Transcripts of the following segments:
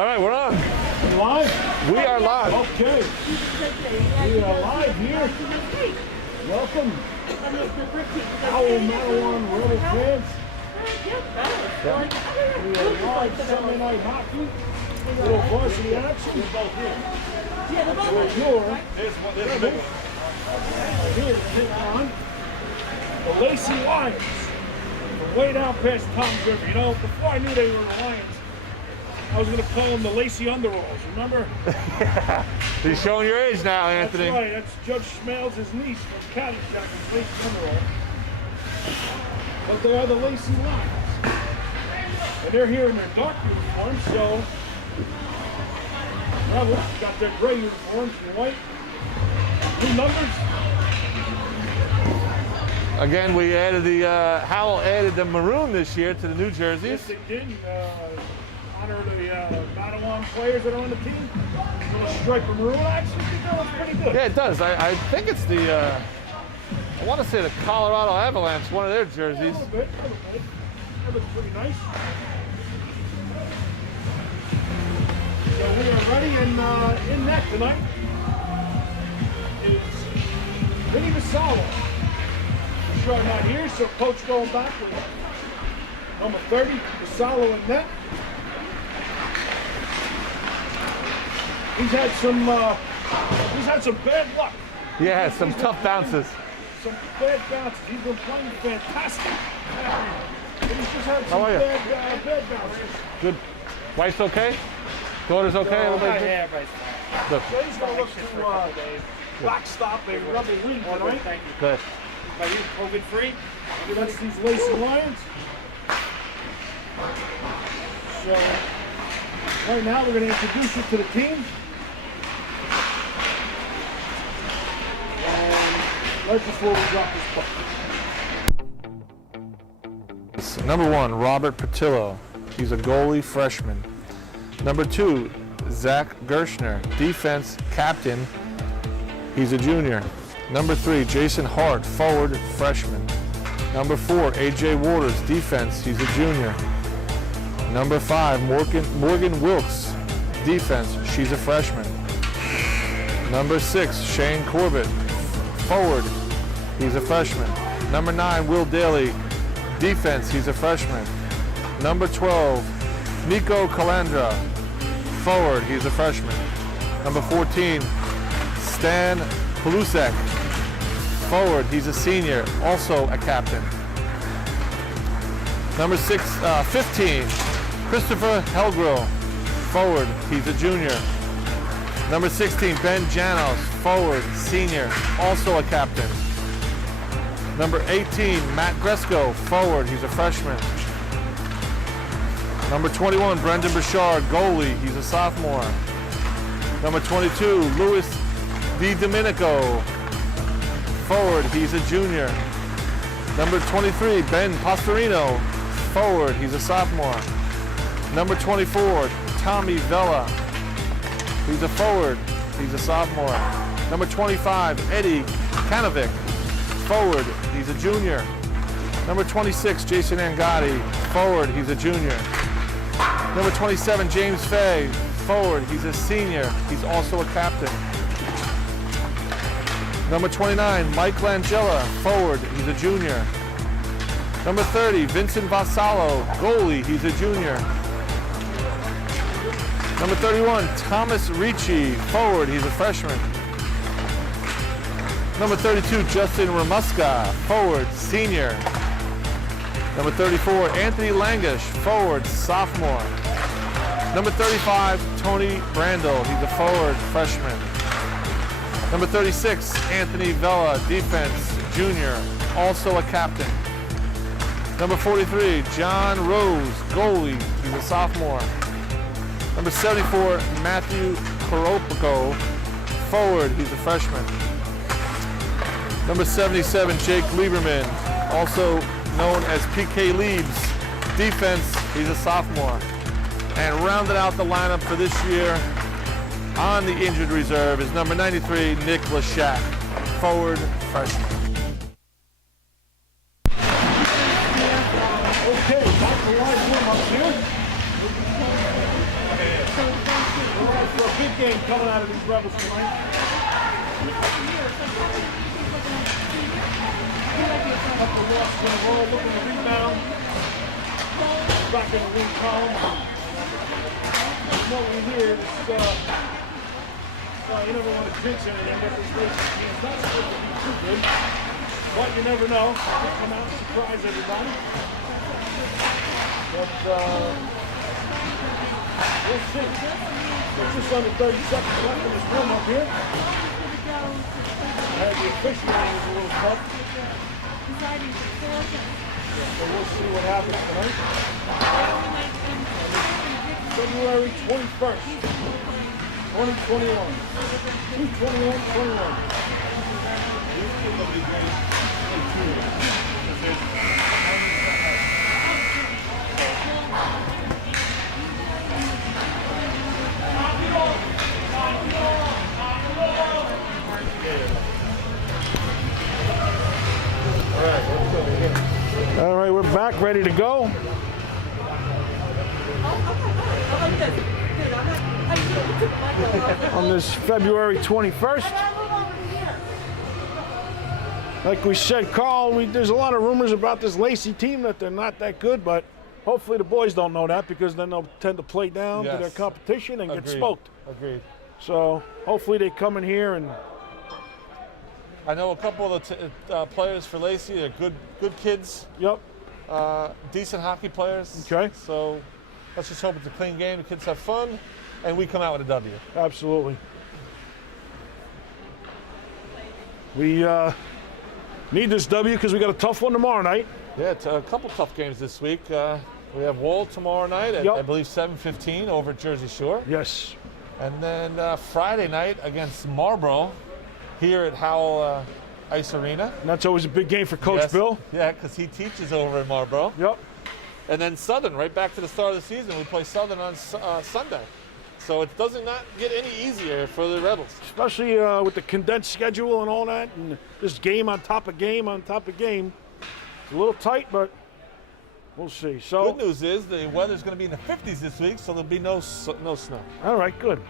All right, we're on. Live? We are live. Okay. We are live here. Welcome. Howell, Matawan, Rebel fans. We are live Sunday night hockey. Little varsity action. We're both here. Yeah, the ball. We're here. We're here to take on the Lacey Lions. From way down past Tom's River. You know, before I knew they were the Lions, I was going to call them the Lacey Underalls, remember? Yeah. He's showing your age now, Anthony. That's right. That's Judge Schmalz's niece from Caddyshack, Lacey Underalls. But they are the Lacey Lions. And they're here in their dark uniforms, so Rebels got their gray uniforms in white. Two numbers. Again, we added the, Howell added the maroon this year to the new jerseys. Yes, they did. Honor the Matawan players that are on the team. A little stripe of maroon. I actually think that looks pretty good. Yeah, it does. I think it's the, I want to say the Colorado Avalanche, one of their jerseys. Yeah, a little bit. That looks pretty nice. So we are ready, and in net tonight is Vinny Vasallo. Sure not here, so coach going back with number 30, Vasallo in net. He's had some bad luck. Yeah, some tough bounces. Some bad bounces. He's been playing fantastic. But he's just had some How are you? bad bounces. Good. Wife's okay? Daughter's okay? Everybody's good? Yeah, everybody's fine. Good. So he's going to look to backstop a rubber wing tonight. Thank you. Good. Are you COVID free? That's these Lacey Lions. So right now we're going to introduce you to the team. Right before we drop this puck. Number 1, Robert Patillo. He's a goalie freshman. Number 2, Zach Gershner, defense captain. He's a junior. Number 3, Jason Hart, forward freshman. Number 4, AJ Waters, defense. He's a junior. Number 5, Morgan Wilkes, defense. She's a freshman. Number 6, Shane Corbett, forward. He's a freshman. Number 9, Will Daly, defense. He's a freshman. Number 12, Nico Calandra, forward. He's a freshman. Number 14, Stan Palusek, forward. He's a senior, also a captain. Number 15, Christopher Helgrill, forward. He's a junior. Number 16, Ben Janos, forward, senior, also a captain. Number 18, Matt Gresco, forward. He's a freshman. Number 21, Brendan Bouchard, goalie. He's a sophomore. Number 22, Luis Di Domenico, forward. He's a junior. Number 23, Ben Pastorino, forward. He's a sophomore. Number 24, Tommy Vella. He's a forward. He's a sophomore. Number 25, Eddie Kanovic, forward. He's a junior. Number 26, Jason Angotti, forward. He's a junior. Number 27, James Fay, forward. He's a senior. He's also a captain. Number 29, Mike Langella, forward. He's a junior. Number 30, Vincent Vasallo, goalie. He's a junior. Number 31, Thomas Ricci, forward. He's a freshman. Number 32, Justin Ramuska, forward, senior. Number 34, Anthony Langish, forward, sophomore. Number 35, Tony Brandel. He's a forward, freshman. Number 36, Anthony Vella, defense, junior, also a captain. Number 43, John Rose, goalie. He's a sophomore. Number 74, Matthew Koropico, forward. He's a freshman. Number 77, Jake Lieberman, also known as PK Liebs, defense. He's a sophomore. And rounding out the lineup for this year on the injured reserve is number 93, Nick Lashak, forward, freshman. Okay, back to live warm-up here. game coming out of these Rebels tonight. Couple losses in a row, looking to rebound. Back in the win column. What we hear is, you never want to jinx anything, but this Lacey team is not supposed to be too good. But you never know. They come out and surprise everybody. But we'll see. There's just under 30 seconds left in this warm-up here. The officiating is a little tough. So we'll see what happens tonight. February 21st, 2021. 2/21/21. All right, we're back, ready to go. On this February 21st. Like we said, Carl, there's a lot of rumors about this Lacey team that they're not that good, but hopefully the boys don't know that, because then they'll tend to play down to their competition and get smoked. Agreed. So hopefully they come in here and... I know a couple of the players for Lacey. They're good kids. Yep. Decent hockey players. Okay. So let's just hope it's a clean game. The kids have fun, and we come out with a W. Absolutely. We need this W because we got a tough one tomorrow night. Yeah, it's a couple tough games this week. We have Wall tomorrow night at, I believe, 7:15 over at Jersey Shore. Yes. And then Friday night against Marlboro here at Howell Ice Arena. And that's always a big game for Coach Bill. Yeah, because he teaches over in Marlboro. Yep. And then Southern, right back to the start of the season. We play Southern on Sunday. So it doesn't not get any easier for the Rebels. Especially with the condensed schedule and all that, and this game on top of game on top of game. It's a little tight, but we'll see. So good news is the weather's going to be in the 50s this week, so there'll be no snow. All right, good.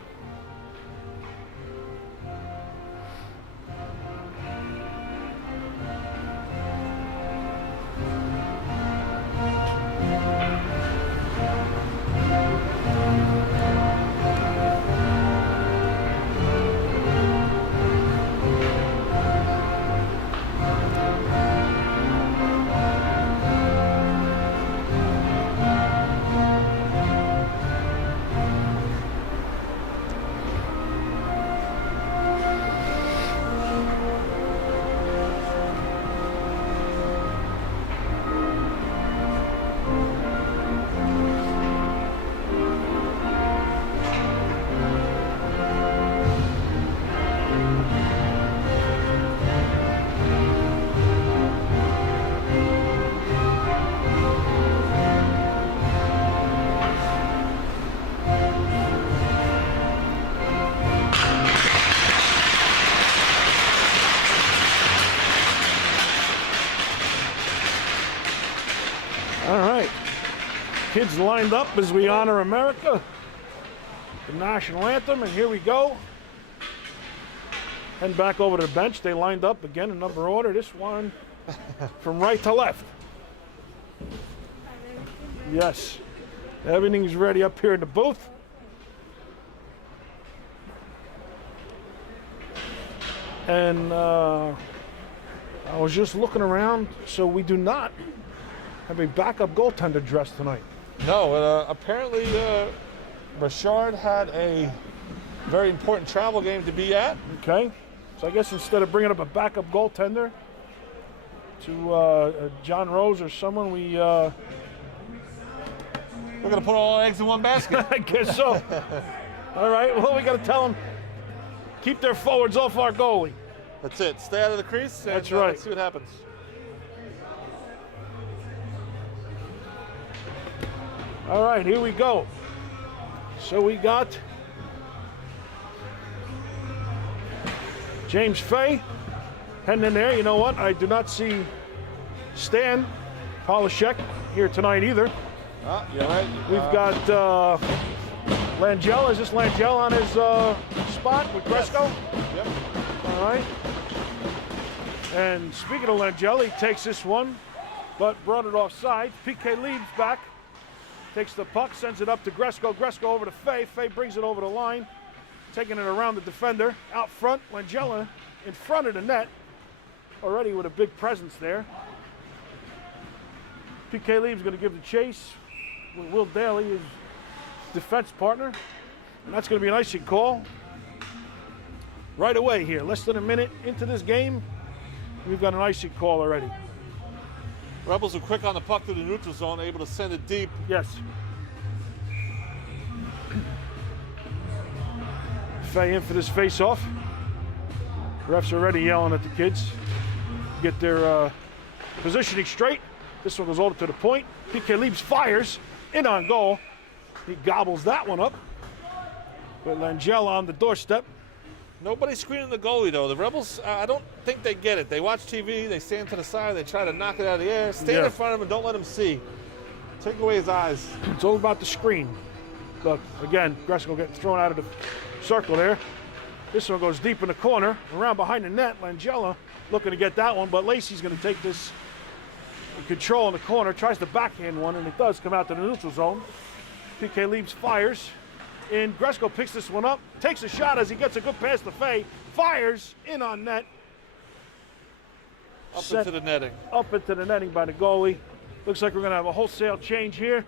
All right, kids lined up as we honor America, the national anthem, and here we go. Heading back over to the bench. They lined up again in number order. This one from right to left. Yes, everything's ready up here in the booth. And I was just looking around, so we do not have a backup goaltender dressed tonight. No, apparently Richard had a very important travel game to be at. Okay, so I guess instead of bringing up a backup goaltender to John Rose or someone, we're going to put all our eggs in one basket. I guess so. All right, well, we got to tell them, keep their forwards off our goalie. That's it. Stay out of the crease, and That's right. Let's see what happens. All right, here we go. So we got James Fay heading in there. You know what? I do not see Stan Polishek here tonight either. You're right. We've got Langella, is this Langella on his spot with Gresco? Yep. All right. And speaking of Langella, he takes this one, but brought it offside. PK leads back, takes the puck, sends it up to Gresco. Gresco over to Fay. Fay brings it over the line, taking it around the defender. Out front, Langella in front of the net, already with a big presence there. PK Leaves going to give the chase with Will Daly, his defense partner. And that's going to be an icing call right away here. Less than a minute into this game, we've got an icing call already. Rebels are quick on the puck through the neutral zone, able to send it deep. Yes. Fay in for this face-off. Refs are already yelling at the kids. Get their positioning straight. This one goes over to the point. PK Leaves fires in on goal. He gobbles that one up. But Langella on the doorstep. Nobody's screening the goalie, though. The Rebels, I don't think they get it. They watch TV, they stand to the side, they try to knock it out of the air. Stand in front of him and don't let him see. Take away his eyes. It's all about the screen. Look, again, Gresco getting thrown out of the circle there. This one goes deep in the corner, around behind the net. Langella looking to get that one, but Lacey's going to take this in control in the corner, tries to backhand one, and it does come out to the neutral zone. PK Leaves fires. And Gresco picks this one up, takes a shot as he gets a good pass to Fay, fires in on net. Up into the netting. Up into the netting by the goalie. Looks like we're going to have a wholesale change here.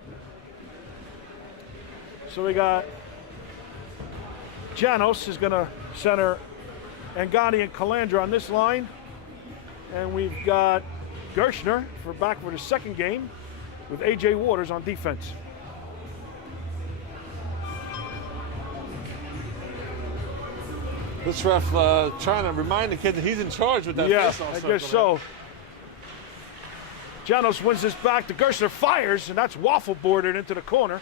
So we got Janos is going to center Angani and Calandra on this line. And we've got Gershner back for the second game with AJ Waters on defense. This ref trying to remind the kid that he's in charge with that face-off. I guess so. Janos wins this back to Gershner, fires, and that's waffle boarded into the corner.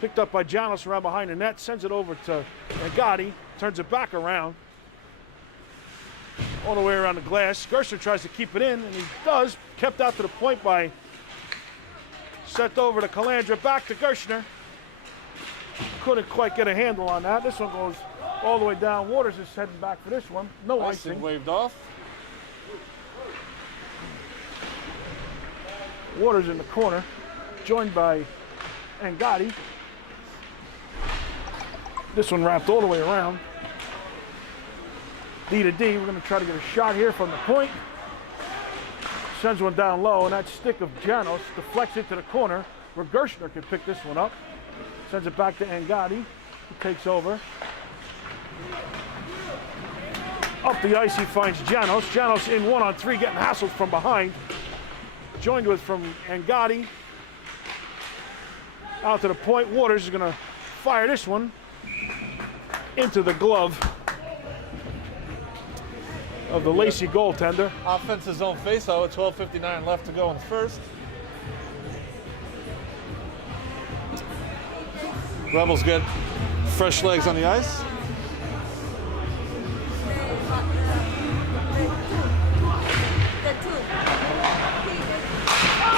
Picked up by Janos around behind the net, sends it over to Angadi, turns it back around. All the way around the glass. Gershner tries to keep it in, and he does. Kept out to the point by sent over to Calandra, back to Gershner. Couldn't quite get a handle on that. This one goes all the way down. Waters is heading back for this one. No icing. Waved off. Waters in the corner, joined by Angadi. This one wrapped all the way around. D to D. We're going to try to get a shot here from the point. Sends one down low, and that stick of Janos deflects it to the corner where Gershner can pick this one up. Sends it back to Angadi, who takes over. Up the ice, he finds Janos. Janos in 1-on-3, getting hassled from behind. Joined with from Angadi. Out to the point. Waters is going to fire this one into the glove of the Lacey goaltender. Offensive zone face-off with 12:59 left to go in the first. Rebels get fresh legs on the ice.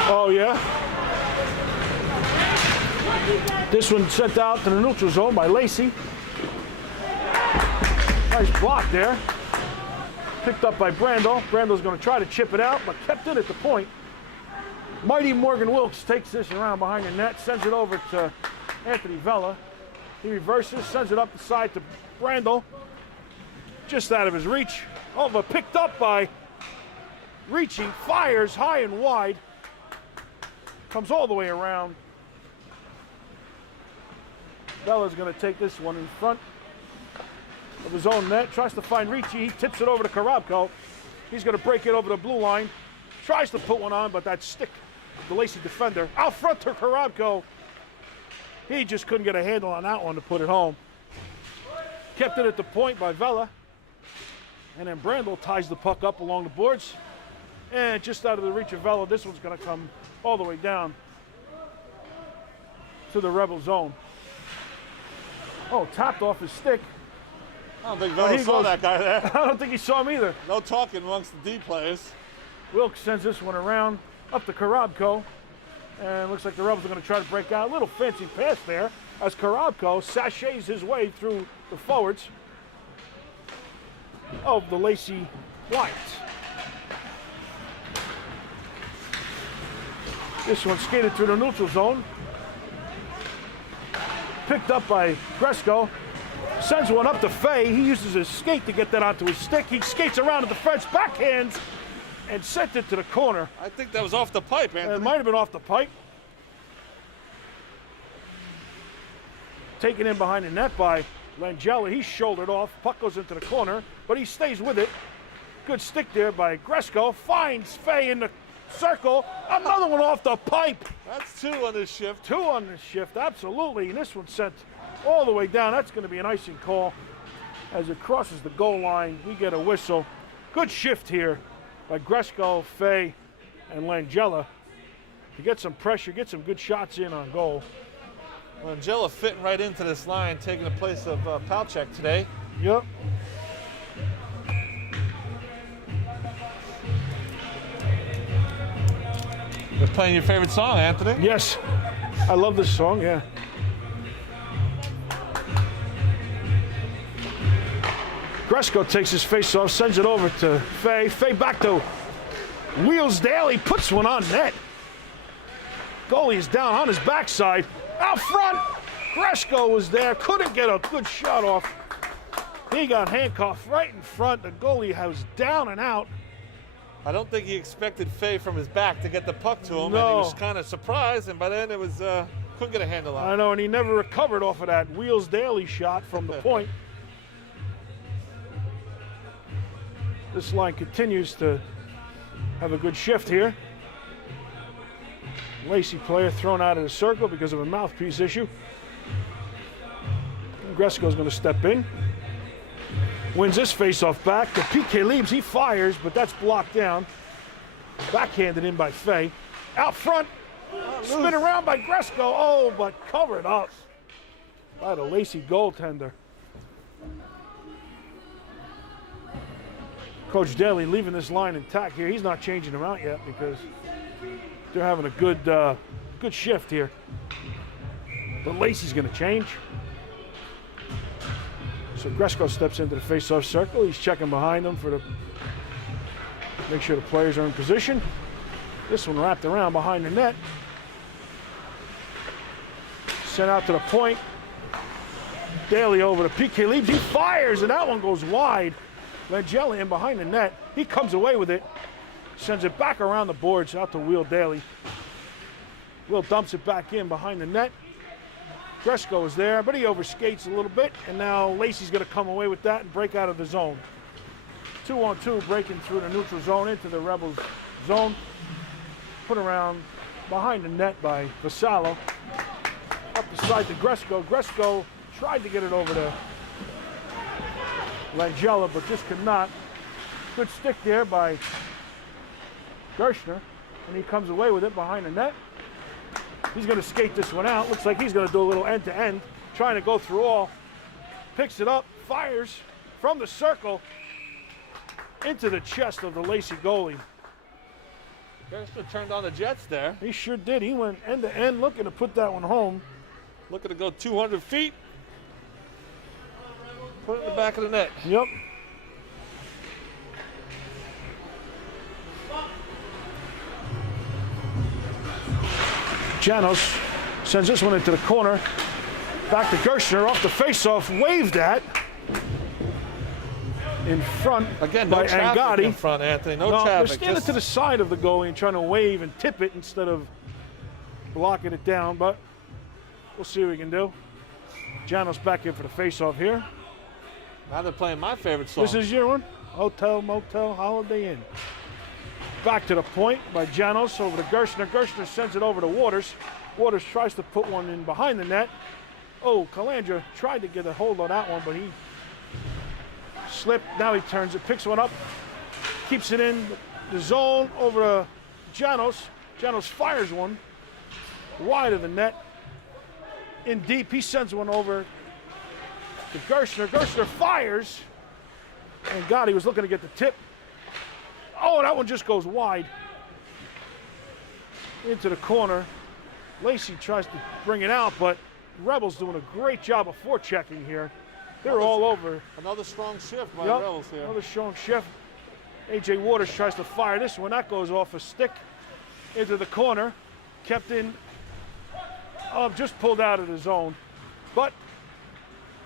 Oh, yeah. This one sent out to the neutral zone by Lacey. Nice block there. Picked up by Brandel. Brandel's going to try to chip it out, but kept it at the point. Mighty Morgan Wilkes takes this around behind the net, sends it over to Anthony Vella. He reverses, sends it up the side to Brandel. Just out of his reach. Oh, but picked up by Ricci. Fires high and wide. Comes all the way around. Vella's going to take this one in front of his own net. Tries to find Ricci. He tips it over to Karabko. He's going to break it over the blue line. Tries to put one on, but that stick, the Lacey defender, out front to Karabko. He just couldn't get a handle on that one to put it home. Kept it at the point by Vella. And then Brandel ties the puck up along the boards. And just out of the reach of Vella, this one's going to come all the way down to the Rebel zone. Oh, tapped off his stick. I don't think Vella saw that guy there. I don't think he saw him either. No talking amongst the D players. Wilkes sends this one around up to Karabko. And looks like the Rebels are going to try to break out. A little fancy pass there. as Karabko sachets his way through the forwards of the Lacey Lions. This one skated through the neutral zone. Picked up by Gresco. Sends one up to Fay. He uses his skate to get that onto his stick. He skates around to the French backhands and sent it to the corner. I think that was off the pipe, Anthony. It might have been off the pipe. Taken in behind the net by Langella. He's shouldered off. Puck goes into the corner, but he stays with it. Good stick there by Gresco. Finds Fay in the circle. Another one off the pipe. That's 2 on this shift. 2 on this shift, absolutely. And this one sent all the way down. That's going to be an icing call. As it crosses the goal line, we get a whistle. Good shift here by Gresco, Fay, and Langella to get some pressure, get some good shots in on goal. Langella fitting right into this line, taking the place of Palchek today. Yep. They're playing your favorite song, Anthony. Yes, I love this song, yeah. Gresco takes his face off, sends it over to Fay. Fay back to Wheels Daly, puts one on net. Goalie is down on his backside. Out front, Gresco was there, couldn't get a good shot off. He got handcuffed right in front. The goalie was down and out. I don't think he expected Fay from his back to get the puck to him, No. and he was kind of surprised, and by then it was, couldn't get a handle on it. I know, and he never recovered off of that Wheels Daly shot from the point. This line continues to have a good shift here. Lacey player thrown out of the circle because of a mouthpiece issue. Gresco's going to step in. Wins this faceoff back. The PK leaves, he fires, but that's blocked down. Backhanded in by Fay. Out front, spin around by Gresco. Oh, but covered up by the Lacey goaltender. Coach Daly leaving this line intact here. He's not changing them out yet because they're having a good shift here. But Lacey's going to change. So Gresco steps into the face-off circle. He's checking behind him make sure the players are in position. This one wrapped around behind the net. Sent out to the point. Daly over to PK leaves. He fires, and that one goes wide. Langella in behind the net. He comes away with it. Sends it back around the boards out to Will Daly. Will dumps it back in behind the net. Gresco is there, but he overskates a little bit, and now Lacey's going to come away with that and break out of the zone. 2-on-2, breaking through the neutral zone into the Rebels zone. Put around behind the net by Vassallo. Up the side to Gresco. Gresco tried to get it over to Langella, but just could not. Good stick there by Gershner, and he comes away with it behind the net. He's going to skate this one out. Looks like he's going to do a little end-to-end, trying to go through all. Picks it up, fires from the circle into the chest of the Lacey goalie. Gershner turned on the Jets there. He sure did. He went end-to-end looking to put that one home. Looking to go 200 feet. Put it in the back of the net. Yep. Janos sends this one into the corner. Back to Gershner off the face-off, waved at. In front Again, no by traffic Angadi. in front, Anthony. No They're traffic. standing Just to the side of the goalie and trying to wave and tip it instead of blocking it down, but we'll see what we can do. Janos back in for the face-off here. now they're playing my favorite song. This is your one? Hotel, Motel, Holiday Inn. Back to the point by Janos over to Gershner. Gershner sends it over to Waters. Waters tries to put one in behind the net. Oh, Calandra tried to get a hold on that one, but he slipped. Now he turns it, picks one up, keeps it in the zone over to Janos. Janos fires one wide of the net. In deep, he sends one over to Gershner. Gershner fires. And God, he was looking to get the tip. Oh, that one just goes wide into the corner. Lacey tries to bring it out, but Rebels doing a great job of forechecking here. They're all over. Another strong shift by Yep, the Rebels here. another strong shift. A.J. Waters tries to fire this one. That goes off a stick into the corner. Kept in, just pulled out of the zone. But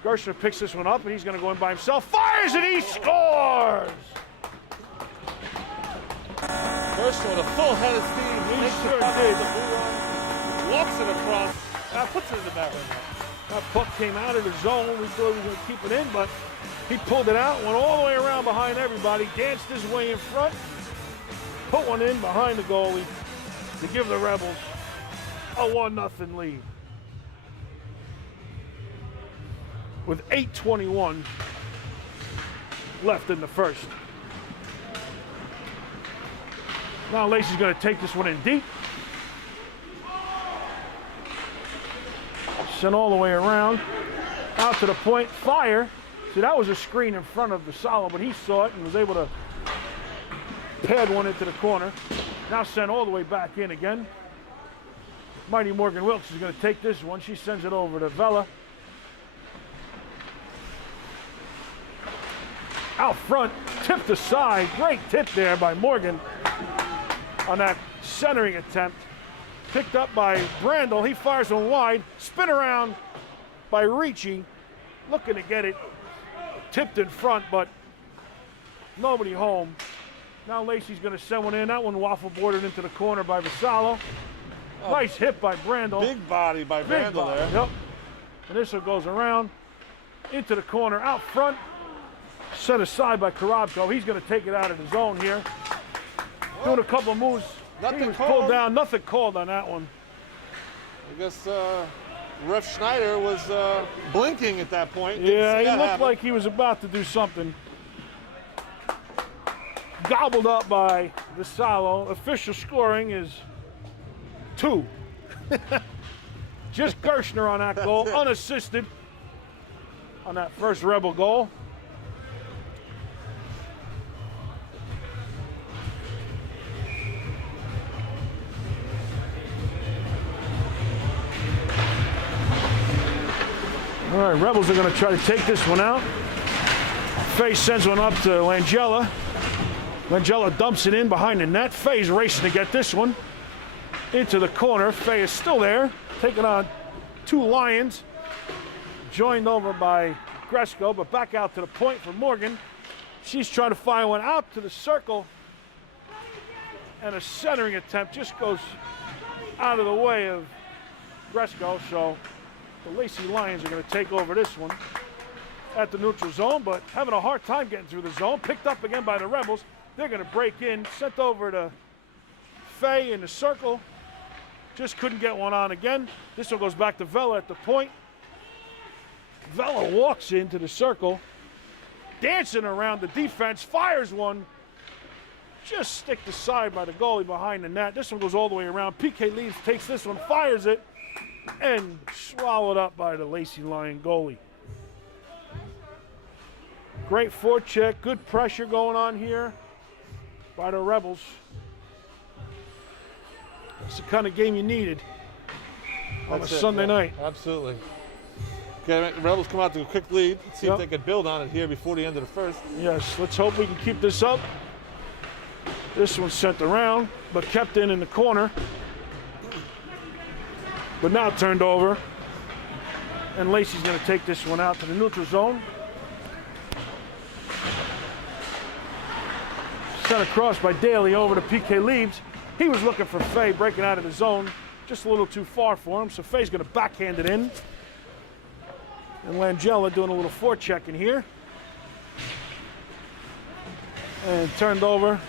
Gershner picks this one up, and he's going to go in by himself. Fires, and he scores! Gershner with a full head of steam. He Takes the sure puck did. off the blue line, walks it across, puts it in the net right now. That puck came out of the zone. We thought he was going to keep it in, but he pulled it out, went all the way around behind everybody, danced his way in front, put one in behind the goalie to give the Rebels a 1-0 lead. With 8:21 left in the first. Now Lacey's going to take this one in deep. Sent all the way around, out to the point, fire. See, that was a screen in front of the Salo, but he saw it and was able to pad one into the corner. Now sent all the way back in again. Mighty Morgan Wilkes is going to take this one. She sends it over to Vela. Out front, tipped aside. Great tip there by Morgan on that centering attempt. Picked up by Brandel. He fires one wide. Spin around by Ricci. Looking to get it tipped in front, but nobody home. Now Lacey's going to send one in. That one waffle boarded into the corner by Vassallo. Nice hit by Brandel. Big body by Big Brandel body, there. Yep. And this one goes around into the corner, out front. Set aside by Korobko. He's going to take it out of the zone here. Doing a couple of moves. Nothing He was called. pulled down. Nothing called on that one. I guess Ref Schneider was blinking at that point. Yeah, he Didn't see that looked happen. like he was about to do something. Gobbled up by Vassallo. Official scoring is 2. Just Gershner on that goal, it. unassisted on that first Rebel goal. All right, Rebels are going to try to take this one out. Fay sends one up to Langella. Langella dumps it in behind the net. Fay's racing to get this one into the corner. Fay is still there, taking on 2 Lions. Joined over by Gresco, but back out to the point for Morgan. She's trying to fire one out to the circle. And a centering attempt just goes out of the way of Gresco, so the Lacey Lions are going to take over this one at the neutral zone, but having a hard time getting through the zone. Picked up again by the Rebels. They're going to break in. Sent over to Fay in the circle. Just couldn't get one on again. This one goes back to Vela at the point. Vela walks into the circle, dancing around the defense, fires one. Just sticked aside by the goalie behind the net. This one goes all the way around. PK Leeds takes this one, fires it, and swallowed up by the Lacey Lion goalie. Great forecheck, good pressure going on here by the Rebels. It's the kind of game you needed on That's a it, Sunday yeah. night. Absolutely. Okay, the Rebels come out to a quick lead. Let's see Yep. if they can build on it here before the end of the first. Yes, let's hope we can keep this up. This one's sent around, but kept in the corner. But now turned over. And Lacey's going to take this one out to the neutral zone. Sent across by Daly over to PK Leaves. He was looking for Fay breaking out of the zone. Just a little too far for him, so Fay's going to backhand it in. And Langella doing a little forechecking here. And turned over.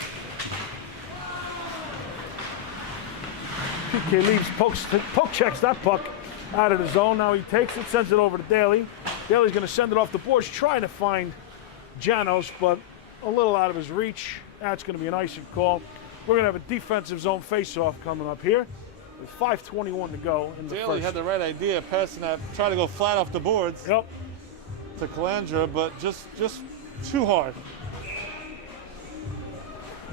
PK Leaves poke checks that puck out of the zone. Now he takes it, sends it over to Daly. Daly's going to send it off the boards, trying to find Janos, but a little out of his reach. That's going to be an icing call. We're going to have a defensive zone face-off coming up here with 5:21 to go in the Daly first. had the right idea, passing that, trying to go flat off the boards Yep. to Calandra, but just too hard.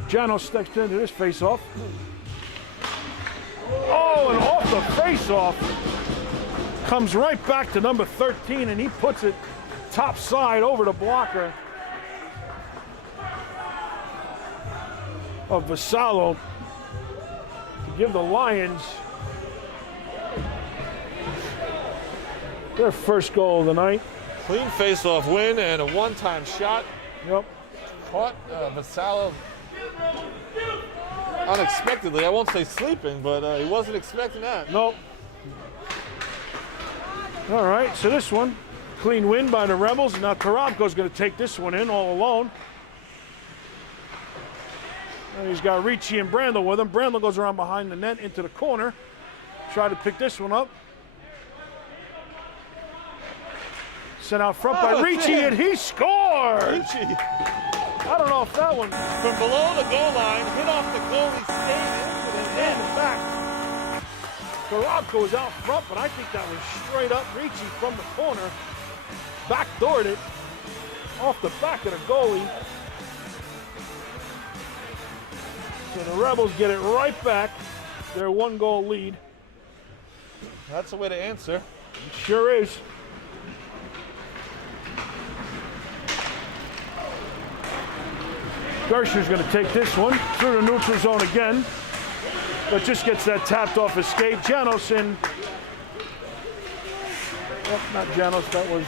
Janos steps into this face-off. Oh, and off the face-off Comes right back to number 13, and he puts it top side over the blocker of Vassallo to give the Lions their first goal of the night. Clean face-off win and a one-time shot. Yep. Caught Vassallo unexpectedly. I won't say sleeping, but he wasn't expecting that. Nope. All right, so this one, clean win by the Rebels. Now Tarabko's going to take this one in all alone. And he's got Ricci and Brandel with him. Brandel goes around behind the net into the corner. Try to pick this one up. Sent out front by Ricci, and he scores! Ricci. I don't know if that one... From below the goal line, hit off the goalie, stayed into the net. In back. Tarabko was out front, but I think that was straight up Ricci from the corner. Backdoored it off the back of the goalie. So the Rebels get it right back. Their 1-goal lead. That's the way to answer. It sure is. Gershner's going to take this one through the neutral zone again, but just gets that tapped off escape. Janos in. Oh, not Janos, that was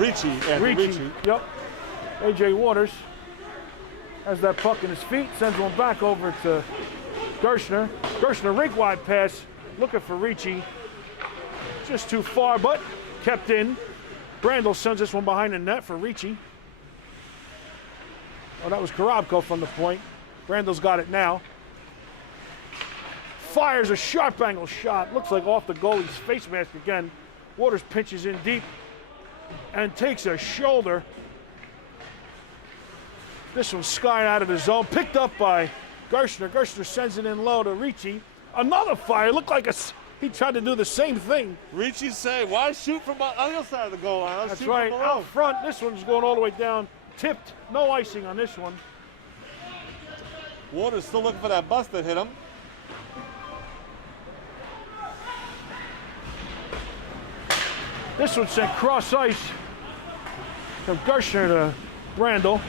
Ricci. Ricci. Yep. AJ Waters has that puck in his feet, sends one back over to Gershner. Gershner rink wide pass, looking for Ricci. Just too far, but kept in. Brandel sends this one behind the net for Ricci. Oh, that was Karabko from the point. Brandel's got it now. Fires a sharp angle shot. Looks like off the goalie's face mask again. Waters pinches in deep and takes a shoulder. This one's skied out of the zone. Picked up by Gershner. Gershner sends it in low to Ricci. Another fire. Looked like he tried to do the same thing. Ricci say, why shoot from on the other side of the goal line? That's right. Out front. This one's going all the way down. Tipped, no icing on this one. Waters still looking for that bust that hit him. This one sent cross ice from Gershner to Brandel.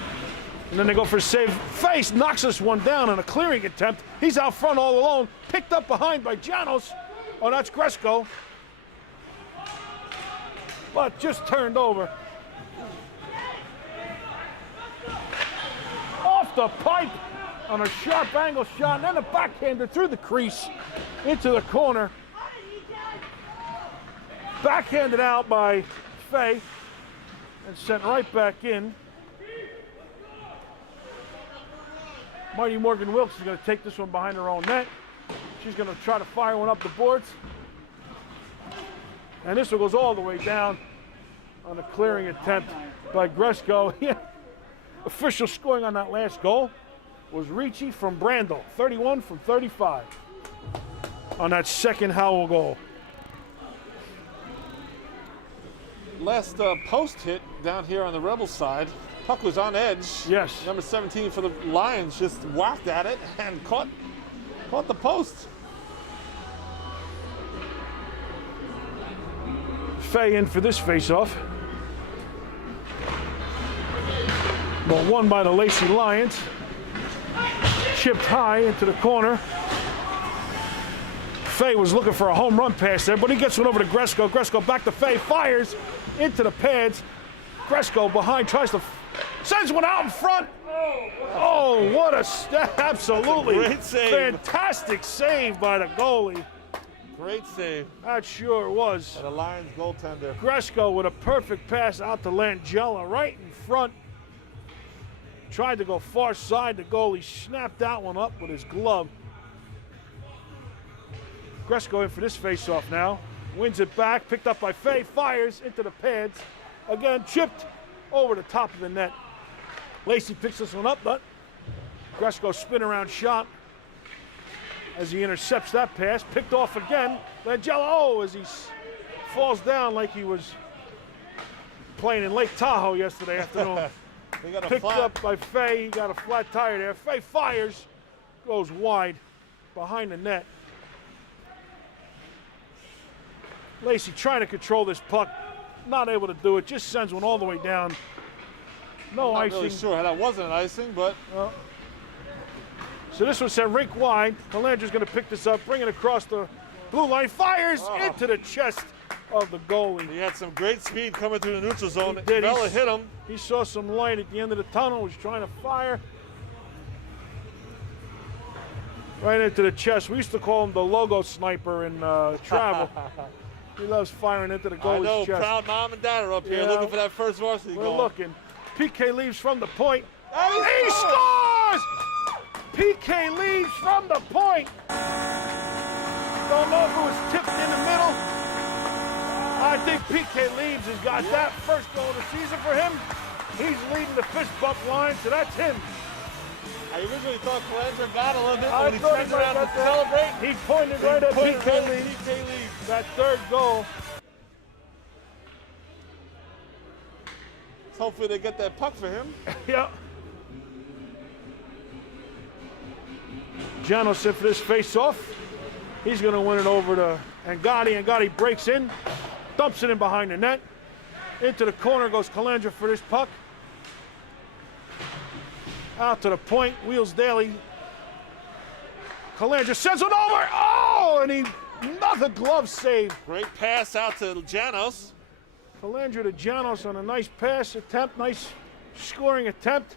And then they go for a save. Face knocks this one down on a clearing attempt. He's out front all alone. Picked up behind by Janos. Oh, that's Gresko. But just turned over. Off the pipe on a sharp angle shot, and then a backhander through the crease into the corner. Backhanded out by Fay and sent right back in. Marty Morgan Wilkes is going to take this one behind her own net. She's going to try to fire one up the boards. And this one goes all the way down on a clearing attempt by Gresko. Official scoring on that last goal was Ricci from Brandel, 31 from 35 on that second Howell goal. Last post hit down here on the Rebels side. Puck was on edge. Yes. Number 17 for the Lions just whacked at it and caught the post. Fay in for this face-off. But won by the Lacey Lions. Chipped high into the corner. Fay was looking for a home run pass there, but he gets one over to Gresko. Gresko back to Fay, fires into the pads. Gresko behind, sends one out in front. Oh, what a absolutely great save. Fantastic save by the goalie. Great save. That sure was. And the Lions goaltender. Gresko with a perfect pass out to Langella right in front. Tried to go far side. The goalie snapped that one up with his glove. Gresko in for this face-off now. Wins it back. Picked up by Fay. Fires into the pads. Again, chipped over the top of the net. Lacey picks this one up, but Gresko spin around shot as he intercepts that pass. Picked off again. Langella, as he falls down like he was playing in Lake Tahoe yesterday afternoon. Picked up by Fay. He got a flat tire there. Fay fires, goes wide behind the net. Lacey trying to control this puck, not able to do it, just sends one all the way down. No I'm icing. not really sure how that wasn't an icing, but So this one sent rink wide. Calandre's going to pick this up, bring it across the blue line, fires into the chest of the goalie. he had some great speed coming through the neutral zone. He did. Bella hit him. He saw some light at the end of the tunnel, was trying to fire. Right into the chest. We used to call him the logo sniper in travel. He loves firing into the I goalie's know, chest. proud mom and dad are up here Yeah. looking for that first varsity We're goal. looking. PK leaves from the point. And He scores! PK leaves from the point. Don't know if it was tipped in the middle. I think PK leaves has got that first goal of the season for him. He's leading the fist bump line, so that's him. I originally thought Calandra got a little bit, I but when he thought turned he might around to got that. celebrate, He pointed right at pointed PK right at leaves. PK leaves. That third goal. Hopefully they get that puck for him. Yep. Janos in for this face-off. He's going to win it over to Angotti. Angotti breaks in, dumps it in behind the net. Into the corner goes Calandra for this puck. Out to the point, Wheels Daly. Calandra sends it over. Oh, and another glove save. Great pass out to Janos. Calandra to Janos on a nice pass attempt, nice scoring attempt.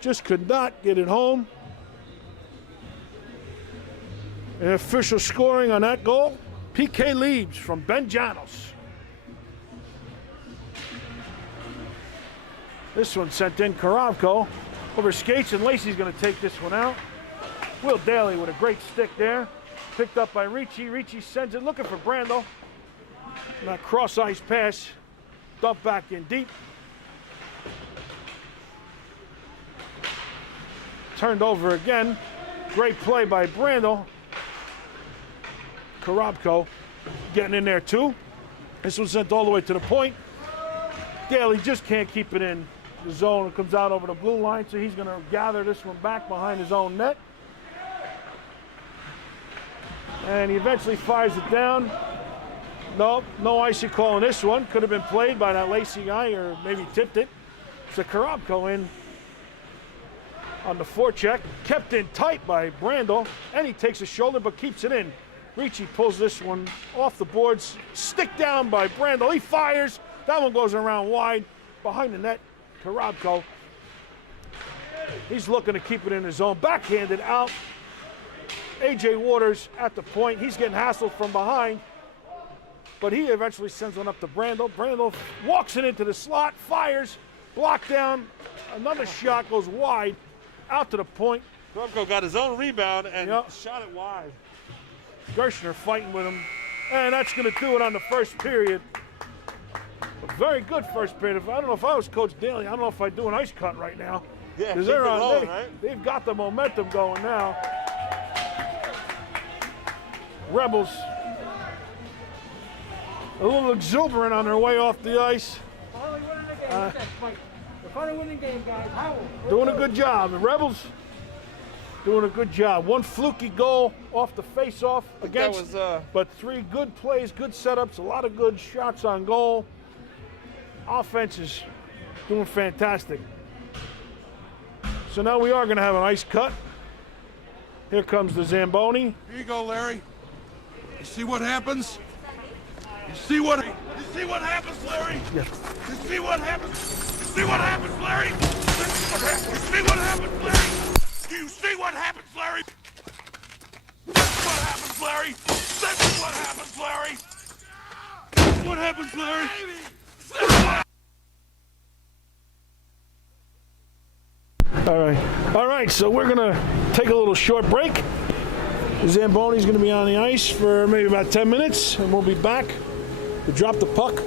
Just could not get it home. And official scoring on that goal, PK Leibs from Ben Janos. This one sent in Karavko over skates, and Lacey's going to take this one out. Will Daly with a great stick there. Picked up by Ricci. Ricci sends it looking for Brando. And that cross-ice pass, dump back in deep. Turned over again. Great play by Brando. Karabko getting in there too. This was sent all the way to the point. Daly just can't keep it in the zone. It comes out over the blue line, so he's going to gather this one back behind his own net. And he eventually fires it down. Nope, no icy call on this one. Could have been played by that Lacey guy, or maybe tipped it. So Karabko in on the forecheck. Kept in tight by Brando, and he takes a shoulder but keeps it in. Ricci pulls this one off the boards. Stick down by Brando. He fires. That one goes around wide. Behind the net, Karabko. He's looking to keep it in his zone. Backhanded out. A.J. Waters at the point. He's getting hassled from behind. But he eventually sends one up to Brando. Brando walks it into the slot, fires, blocked down. Another shot goes wide, out to the point. Karabko got his own rebound and Yep. shot it wide. Gershner fighting with him. And that's going to do it on the first period. A very good first period. I don't know if I was Coach Daly, I don't know if I'd do an ice cut right now. Yeah, 'Cause keep it rolling, right? they've got the momentum going now. Rebels a little exuberant on their way off the ice. Finally winning the game. We're finally winning the game, guys. Howell. Doing a good job. The Rebels doing a good job. One fluky goal off the face-off against, that was, but three good plays, good setups, a lot of good shots on goal. Offense is doing fantastic. So now we are going to have an ice cut. Here comes the Zamboni. Here you go, Larry. You see what happens? You see what happens, Larry? Yes. You see what happens? You see what happens, Larry? You see what happens, Larry? Do you see what happens, Larry? That's what happens, Larry. That's what happens, Larry. That's what happens, Larry. That's what All right, so we're going to take a little short break. Zamboni's going to be on the ice for maybe about 10 minutes, and we'll be back to drop the puck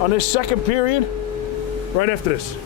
on this second period right after this.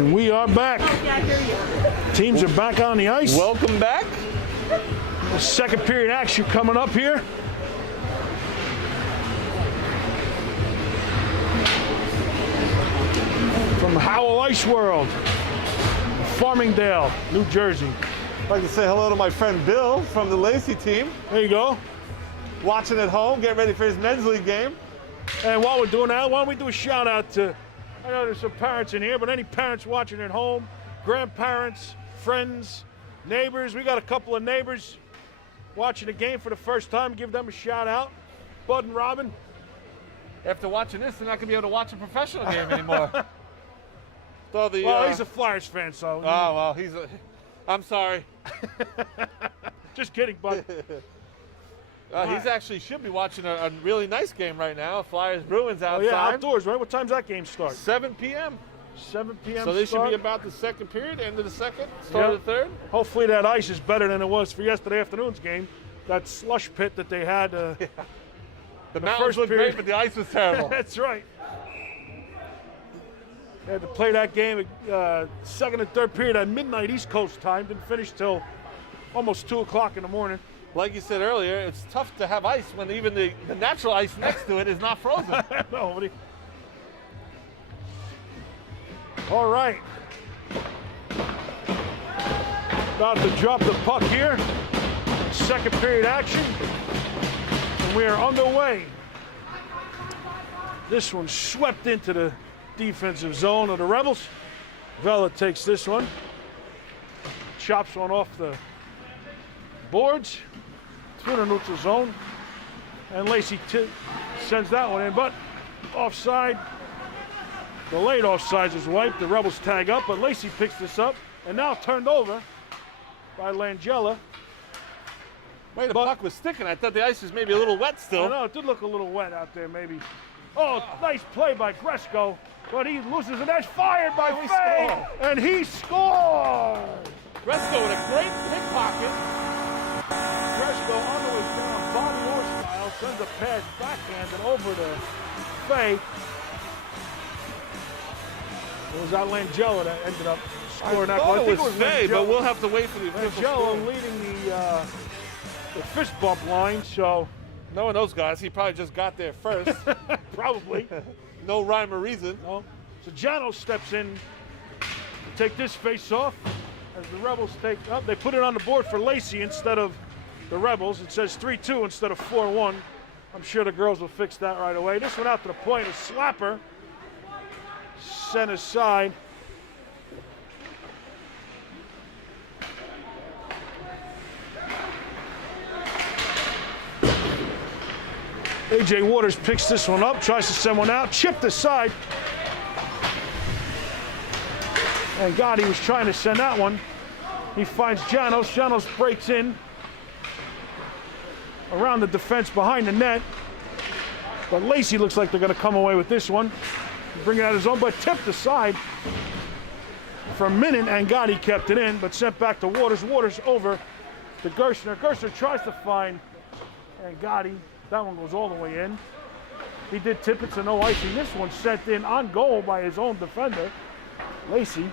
And we are back. Teams are back on the ice. Welcome back. The second period action coming up here. From Howell Ice World, Farmingdale, New Jersey. I'd like to say hello to my friend Bill from the Lacey team. There you go. Watching at home, getting ready for his men's league game. And while we're doing that, why don't we do a shout out to, I know there's some parents in here, but any parents watching at home, grandparents, friends, neighbors. We got a couple of neighbors watching the game for the first time. Give them a shout out. Bud and Robin. After watching this, they're not going to be able to watch a professional game anymore. So well, he's a Flyers fan, so. Oh, well, I'm sorry. Just kidding, Bud. He's actually should be watching a really nice game right now. Flyers Bruins outside. Oh, yeah, outdoors, right? What time's that game start? 7 p.m. 7 p.m. So they start. should be about the second period, end of the second, start of the third. Hopefully that ice is better than it was for yesterday afternoon's game. That slush pit that they had. The mountains looked great, but the ice was terrible. That's right. They had to play that game second and third period at midnight East Coast time. Didn't finish till almost 2 o'clock in the morning. Like you said earlier, it's tough to have ice when even the natural ice next to it is not frozen. Nobody. All right. About to drop the puck here. Second period action. And we are underway. This one swept into the defensive zone of the Rebels. Vela takes this one. Chops one off the boards through the neutral zone. And Lacey sends that one in, but offside. The late offsides is wiped. The Rebels tag up, but Lacey picks this up and now turned over by Langella. Wait, the puck was sticking. I thought the ice was maybe a little wet still. I know, it did look a little wet out there maybe. Oh, nice play by Gresko, but he loses it. That's fired by Fay, and he scores! Gresko with a great pickpocket. Gresko on the way down, Bobby Orr style, sends a pass backhanded over to Fay. It was that Langella that ended up scoring that goal. I think it was Fay, but we'll have to wait for the official score. Langella leading the fist bump line, so. Knowing those guys, he probably just got there first. Probably. No rhyme or reason. No. So Jano steps in to take this face off as the Rebels take up. They put it on the board for Lacey instead of the Rebels. It says 3-2 instead of 4-1. I'm sure the girls will fix that right away. This one out to the point, a slapper. Sent aside. A.J. Waters picks this one up, tries to send one out, chipped aside. And God, he was trying to send that one. He finds Janos. Janos breaks in around the defense behind the net. But Lacey looks like they're going to come away with this one. Bring it out his own, but tipped aside for a minute, and Gotti kept it in, but sent back to Waters. Waters over to Gershner. Gershner tries to find, and Gotti, that one goes all the way in. He did tip it, so no icing. This one sent in on goal by his own defender, Lacey.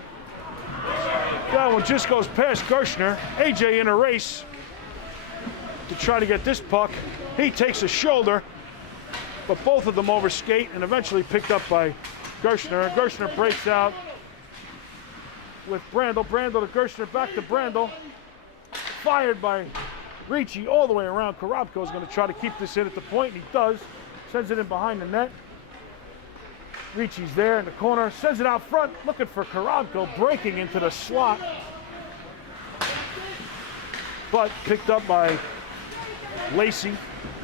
That one just goes past Gershner. AJ in a race to try to get this puck. He takes a shoulder, but both of them overskate and eventually picked up by Gershner. Gershner breaks out with Brandel. Brandel to Gershner, back to Brandel. Fired by Ricci all the way around. Korobko is going to try to keep this in at the point, and he does. Sends it in behind the net. Ricci's there in the corner, sends it out front, looking for Korobko, breaking into the slot. But picked up by Lacey.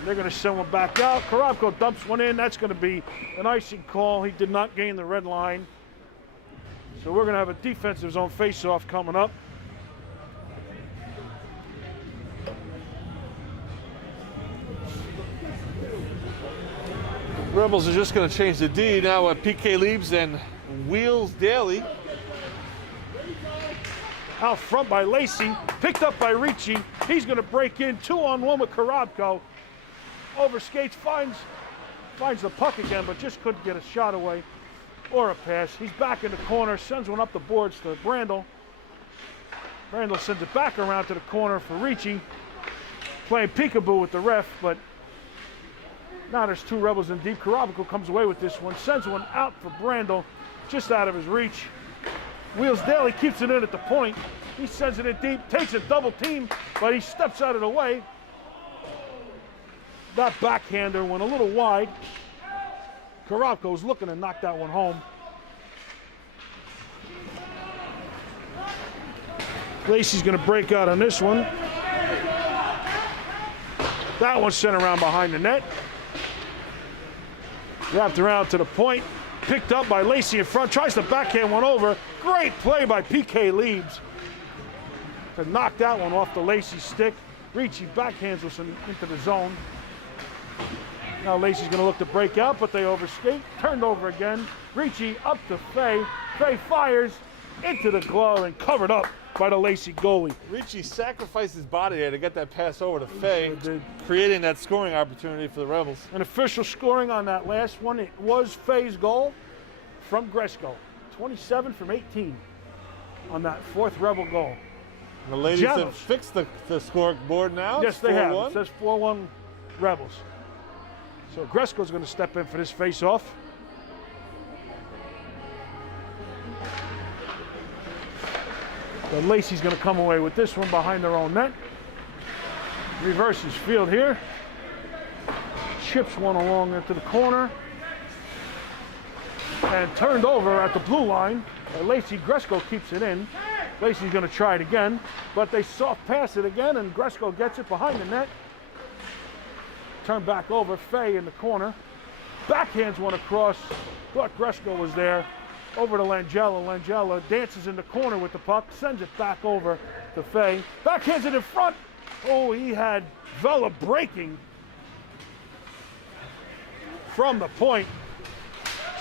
They're going to send one back out. Korobko dumps one in. That's going to be an icing call. He did not gain the red line. So we're going to have a defensive zone face-off coming up. Rebels are just going to change the D now with PK Leaves and Wheels Daly. Out front by Lacey, picked up by Ricci. He's going to break in, 2-on-1 with Korobko. Overskates, finds the puck again, but just couldn't get a shot away. or a pass. He's back in the corner, sends one up the boards to Brandel. Brandel sends it back around to the corner for Ricci. Playing peekaboo with the ref, but now there's two Rebels in deep. Karavico comes away with this one, sends one out for Brandel, just out of his reach. Wheels Daly keeps it in at the point. He sends it in deep, takes a double team, but he steps out of the way. That backhander went a little wide. Karavico's looking to knock that one home. Lacey's going to break out on this one. That one sent around behind the net. Wrapped around to the point. Picked up by Lacey in front. Tries to backhand one over. Great play by PK Leibs to knock that one off the Lacey stick. Ricci backhands us into the zone. Now Lacey's going to look to break out, but they overskate. Turned over again. Ricci up to Fay. Fay fires into the glove and covered up by the Lacey goalie. Ricci sacrificed his body there to get that pass over to Fay, creating that scoring opportunity for the Rebels. An official scoring on that last one. It was Fay's goal from Gresko. 27 from 18 on that fourth Rebel goal. And the ladies have fixed the scoreboard now. Yes, it's they have. 4-1. It says 4-1 Rebels. So Gresko's going to step in for this face-off. So Lacey's going to come away with this one behind their own net. Reverses field here. Chips one along into the corner. And turned over at the blue line. Lacey Gresko keeps it in. Lacey's going to try it again, but they soft pass it again, and Gresko gets it behind the net. Turn back over, Fay in the corner. Backhands one across. Thought Gresko was there. Over to Langella. Langella dances in the corner with the puck, sends it back over to Fay. Backhands it in front. Oh, he had Vela breaking from the point.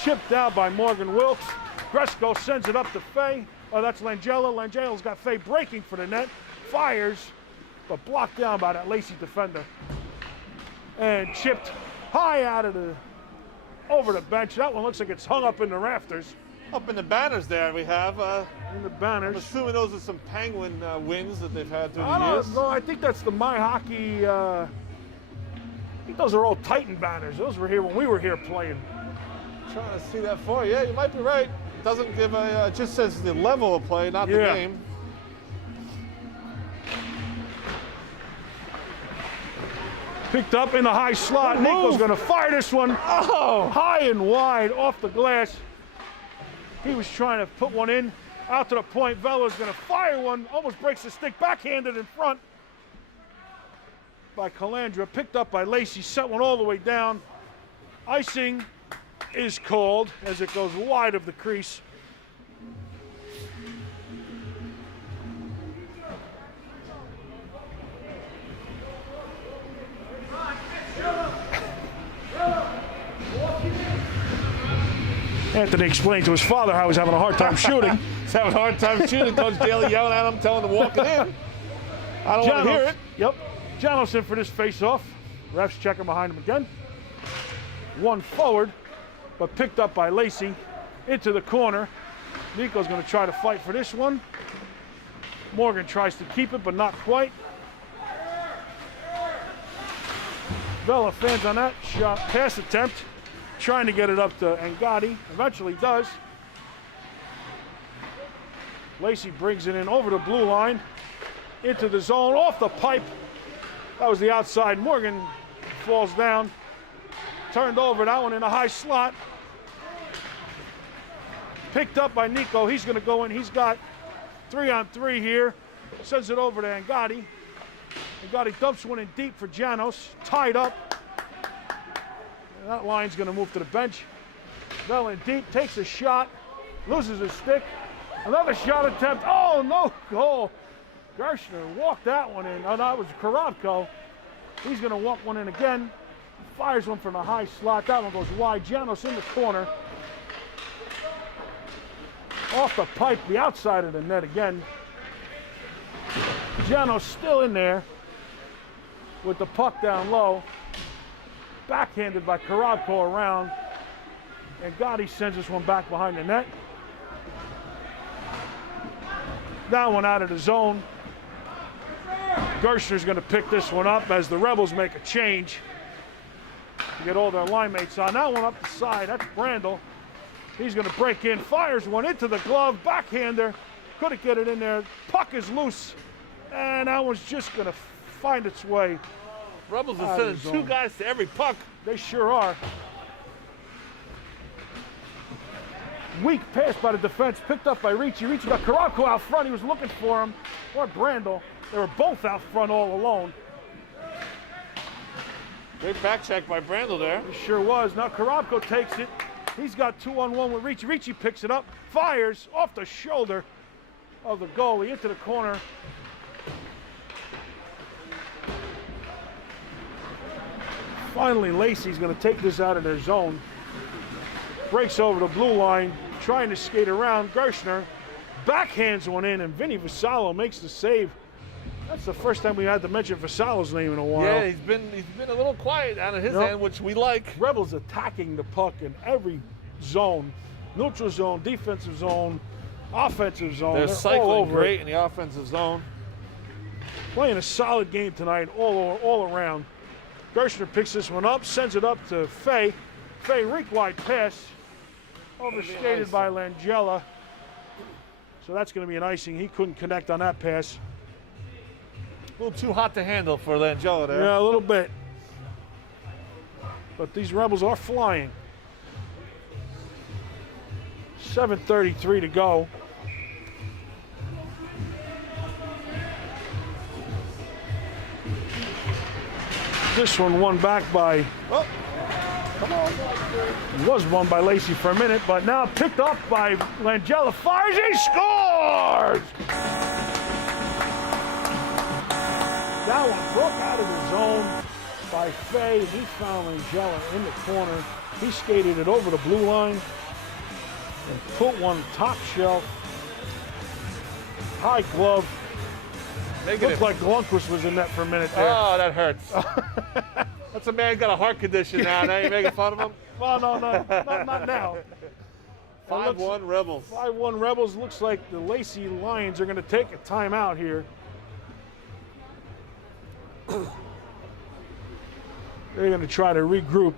Chipped out by Morgan Wilkes. Gresko sends it up to Fay. Oh, that's Langella. Langella's got Fay breaking for the net. Fires, but blocked down by that Lacey defender. And chipped high out of over the bench. That one looks like it's hung up in the rafters. Up in the banners there we have. In the banners. I'm assuming those are some Penguin wins that they've had through the I years. don't know. I think that's the My Hockey. I think those are old Titan banners. Those were here when we were here playing. Trying to see that for you. Yeah, you might be right. It doesn't give a, it just says the level of play, not the game. Picked up in the high slot. Nico's going to fire this one high and wide off the glass. He was trying to put one in out to the point. Vela's going to fire one. Almost breaks the stick. Backhanded in front by Calandra. Picked up by Lacey. Sent one all the way down. Icing is called as it goes wide of the crease. Anthony explained to his father how he's having a hard time shooting. He's having a hard time shooting. Coach Daly yelling at him, telling him to walk it in. I don't want to hear it. Yep. Janos in for this face-off. Refs checking behind him again. One forward, but picked up by Lacey into the corner. Nico's going to try to fight for this one. Morgan tries to keep it, but not quite. Vela fans on that shot, pass attempt, trying to get it up to Angadi. Eventually does. Lacey brings it in over the blue line, into the zone, off the pipe. That was the outside. Morgan falls down. Turned over, that one in a high slot. Picked up by Nico. He's going to go in. He's got 3-on-3 here. Sends it over to Angadi. Angadi dumps one in deep for Janos. Tied up. And that line's going to move to the bench. Bell in deep, takes a shot, loses his stick. Another shot attempt. Oh, no goal. Gershner walked that one in. Oh, that was Karavico. He's going to walk one in again. Fires one from the high slot. That one goes wide. Janos in the corner. Off the pipe, the outside of the net again. Janos still in there with the puck down low. Backhanded by Karavico around. And Gotti sends this one back behind the net. That one out of the zone. Gershner's going to pick this one up as the Rebels make a change to get all their line mates on. That one up the side, that's Brandel. He's going to break in, fires one into the glove, backhander. Couldn't get it in there. Puck is loose, and that one's just going to find its way. Rebels are sending two guys to every puck. They sure are. Weak pass by the defense, picked up by Ricci. Ricci got Karabko out front. He was looking for him, or Brandel. They were both out front all alone. Great back check by Brandel there. It sure was. Now Karabko takes it. He's got 2-on-1 with Ricci. Ricci picks it up, fires off the shoulder of the goalie into the corner. Finally, Lacey's going to take this out of their zone. Breaks over the blue line, trying to skate around. Gershner backhands one in, and Vinny Vassallo makes the save. That's the first time we had to mention Vassallo's name in a while. Yeah, he's been a little quiet out of his end, which we like. Rebels attacking the puck in every zone. Neutral zone, defensive zone, offensive zone. They're all cycling over great it. in the offensive zone. Playing a solid game tonight all around. Gershner picks this one up, sends it up to Fay. Fay rink wide pass. Overskated by Langella. So that's going to be an icing. He couldn't connect on that pass. A little too hot to handle for Langella there. Yeah, a little bit. But these Rebels are flying. 7:33 to go. This one won back by, was won by Lacey for a minute, but now picked up by Langella. Fires, he scores! That one broke out of the zone by Fay. He found Langella in the corner. He skated it over the blue line and put one top shelf. High glove. Looked like Lundqvist was in net for a minute there. Oh, that hurts. That's a man got a heart condition now. Now you making fun of him? Well, no, not now. 5-1 Rebels. 5-1 Rebels. Looks like the Lacey Lions are going to take a timeout here. They're going to try to regroup.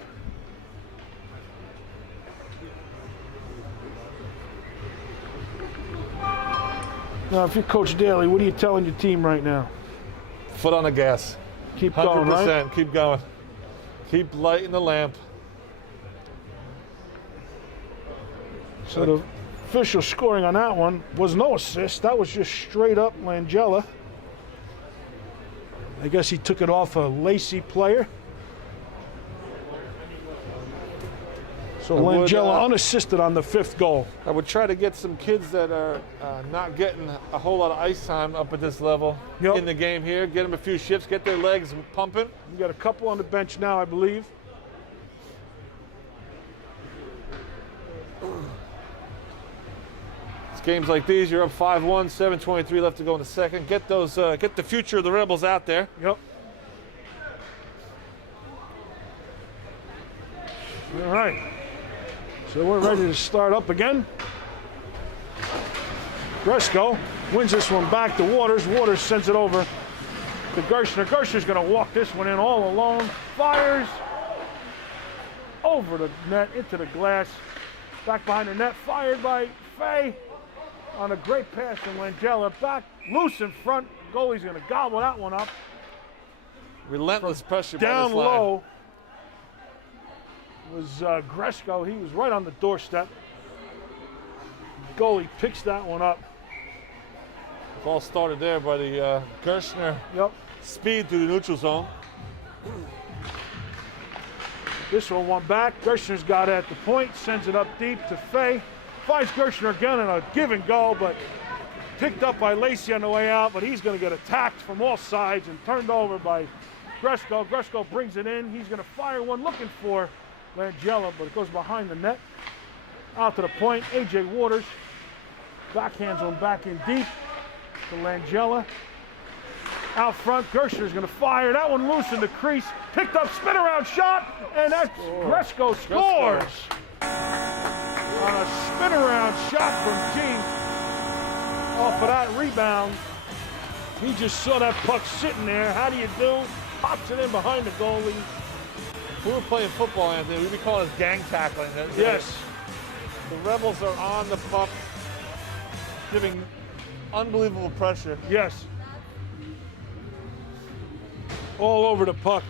Now, if you're Coach Daly, what are you telling your team right now? Foot on the gas. Keep going, 100%. right? Keep going. Keep lighting the lamp. So the official scoring on that one was no assist. That was just straight up Langella. I guess he took it off a Lacey player. So Langella unassisted on the 5th goal. I would try to get some kids that are not getting a whole lot of ice time up at this level in the game here. Get them a few shifts, get their legs pumping. You got a couple on the bench now, I believe. It's games like these, you're up 5-1, 7:23 left to go in the second. Get those, get the future of the Rebels out there. Yep. All right. So we're ready to start up again. Bresco wins this one back to Waters. Waters sends it over to Gershner. Gershner's going to walk this one in all alone. Fires over the net, into the glass. Back behind the net, fired by Fay on a great pass from Langella. Back loose in front. Goalie's going to gobble that one up. Relentless pressure by Down this line. low was Gresko. He was right on the doorstep. Goalie picks that one up. Ball started there by the Gershner. Yep. Speed through the neutral zone. This one back. Gershner's got it at the point, sends it up deep to Fay. Finds Gershner again in a give and go, but picked up by Lacey on the way out, but he's going to get attacked from all sides and turned over by Gresko. Gresko brings it in. He's going to fire one looking for Langella, but it goes behind the net. Out to the point. A.J. Waters backhands one back in deep to Langella. Out front, Gershner's going to fire. That one loose in the crease. Picked up, spin around shot, and that's Gresko scores. on a spin around shot from King. Off of that rebound. He just saw that puck sitting there. How do you do? Pops it in behind the goalie. If we were playing football, Anthony, we'd be calling this gang tackling. Yes. The Rebels are on the puck, giving unbelievable pressure. Yes. All over the puck.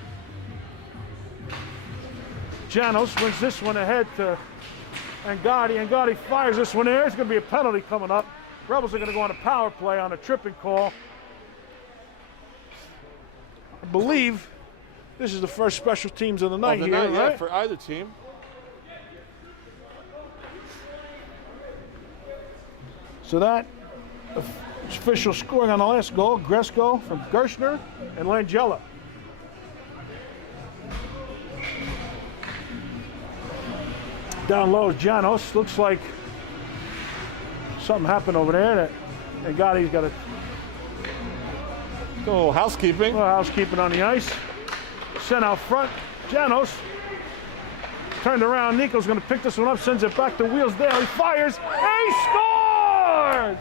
Janos wins this one ahead to Angotti. Angotti fires this one there. There's going to be a penalty coming up. Rebels are going to go on a power play on a tripping call. I believe this is the first special teams of the night here, right? Yeah, for either team. So that official scoring on the last goal, Gresko from Gershner and Langella. Down low is Janos. Looks like something happened over there. That Angotti's got a little housekeeping. little housekeeping on the ice. Sent out front. Janos turned around. Nico's going to pick this one up, sends it back to Wheels Daly. Fires. He scores!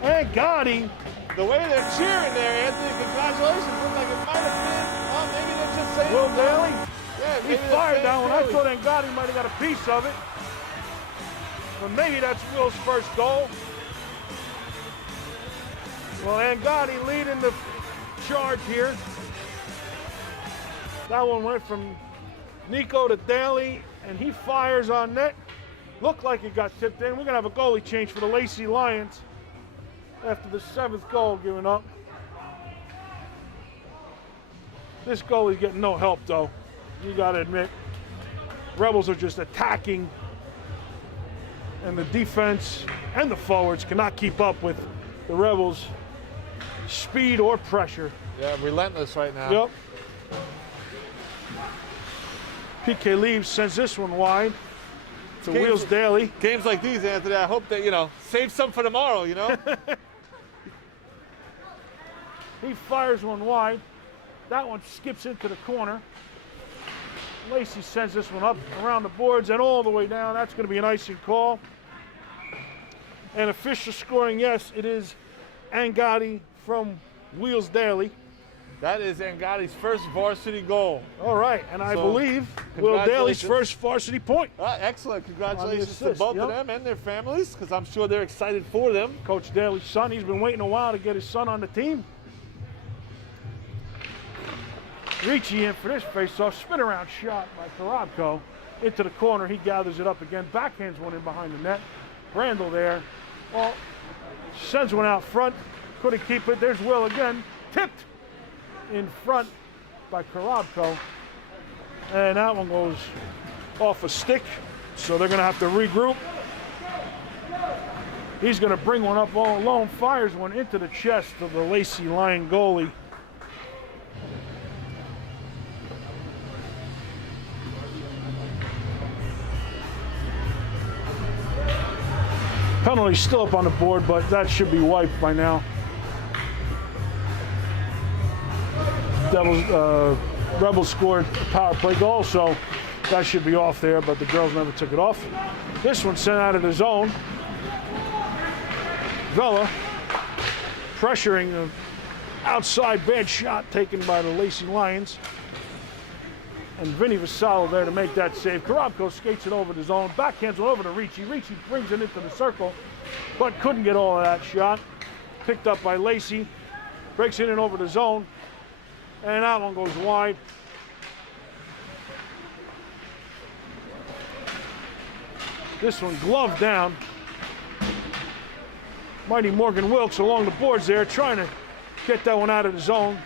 Angotti. The way they're cheering there, Anthony, congratulations. Looked like it might have been, maybe they're just saying. Will Daly. Yeah, He fired that one. I thought Angotti might have got a piece of it. But maybe that's Will's first goal. Well, Angotti leading the charge here. That one went from Nico to Daly, and he fires on net. Looked like it got tipped in. We're going to have a goalie change for the Lacey Lions after the 7th goal given up. This goalie's getting no help, though. You got to admit. Rebels are just attacking, and the defense and the forwards cannot keep up with the Rebels' speed or pressure. Yeah, relentless right now. Yep. PK leaves, sends this one wide to Wheels Daly. Games like these, Anthony, I hope that, save some for tomorrow, He fires one wide. That one skips into the corner. Lacey sends this one up around the boards and all the way down. That's going to be an icing call. And official scoring, yes, it is Angotti from Wheels Daly. That is Angotti's first varsity goal. All right, and I believe Will Daly's first varsity point. Excellent. Congratulations to assist, both of them and their families, because I'm sure they're excited for them. Coach Daly's son, he's been waiting a while to get his son on the team. Ricci in for this face-off, spin around shot by Karabko into the corner. He gathers it up again, backhands one in behind the net. Brandel there, well, sends one out front, couldn't keep it. There's Will again, tipped in front by Karabko, and that one goes off a stick, so they're gonna have to regroup. He's gonna bring one up all alone, fires one into the chest of the Lacey Lion goalie. Penalty still up on the board, but that should be wiped by now. Rebels scored a power play goal, so that should be off there, but the girls never took it off. This one sent out of the zone. Vela pressuring the outside bad shot taken by the Lacey Lions. And Vinny Vasallo there to make that save. Karabko skates it over the zone, backhands it over to Ricci. Ricci brings it into the circle, but couldn't get all of that shot. Picked up by Lacey, breaks it in over the zone, and that one goes wide. This one gloved down. Mighty Morgan Wilkes along the boards there, trying to get that one out of the zone.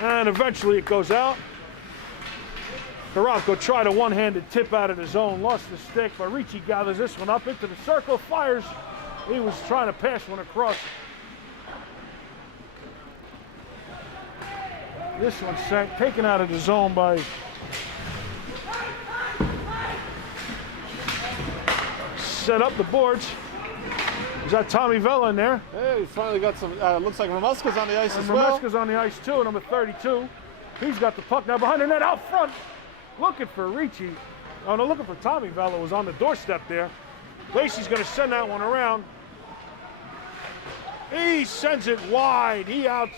And eventually it goes out. Karabko tried a one-handed tip out of the zone, lost the stick, but Ricci gathers this one up into the circle, fires. He was trying to pass one across. This one taken out of the zone by set up the boards. Is that Tommy Vela in there? Hey, he's finally got some, looks like Ramuska's on the ice and as well. Ramuska's on the ice too, number 32. He's got the puck now behind the net, out front. Looking for Ricci. Oh, no, looking for Tommy Vella was on the doorstep there. Lacey's going to send that one around. He sends it wide. He out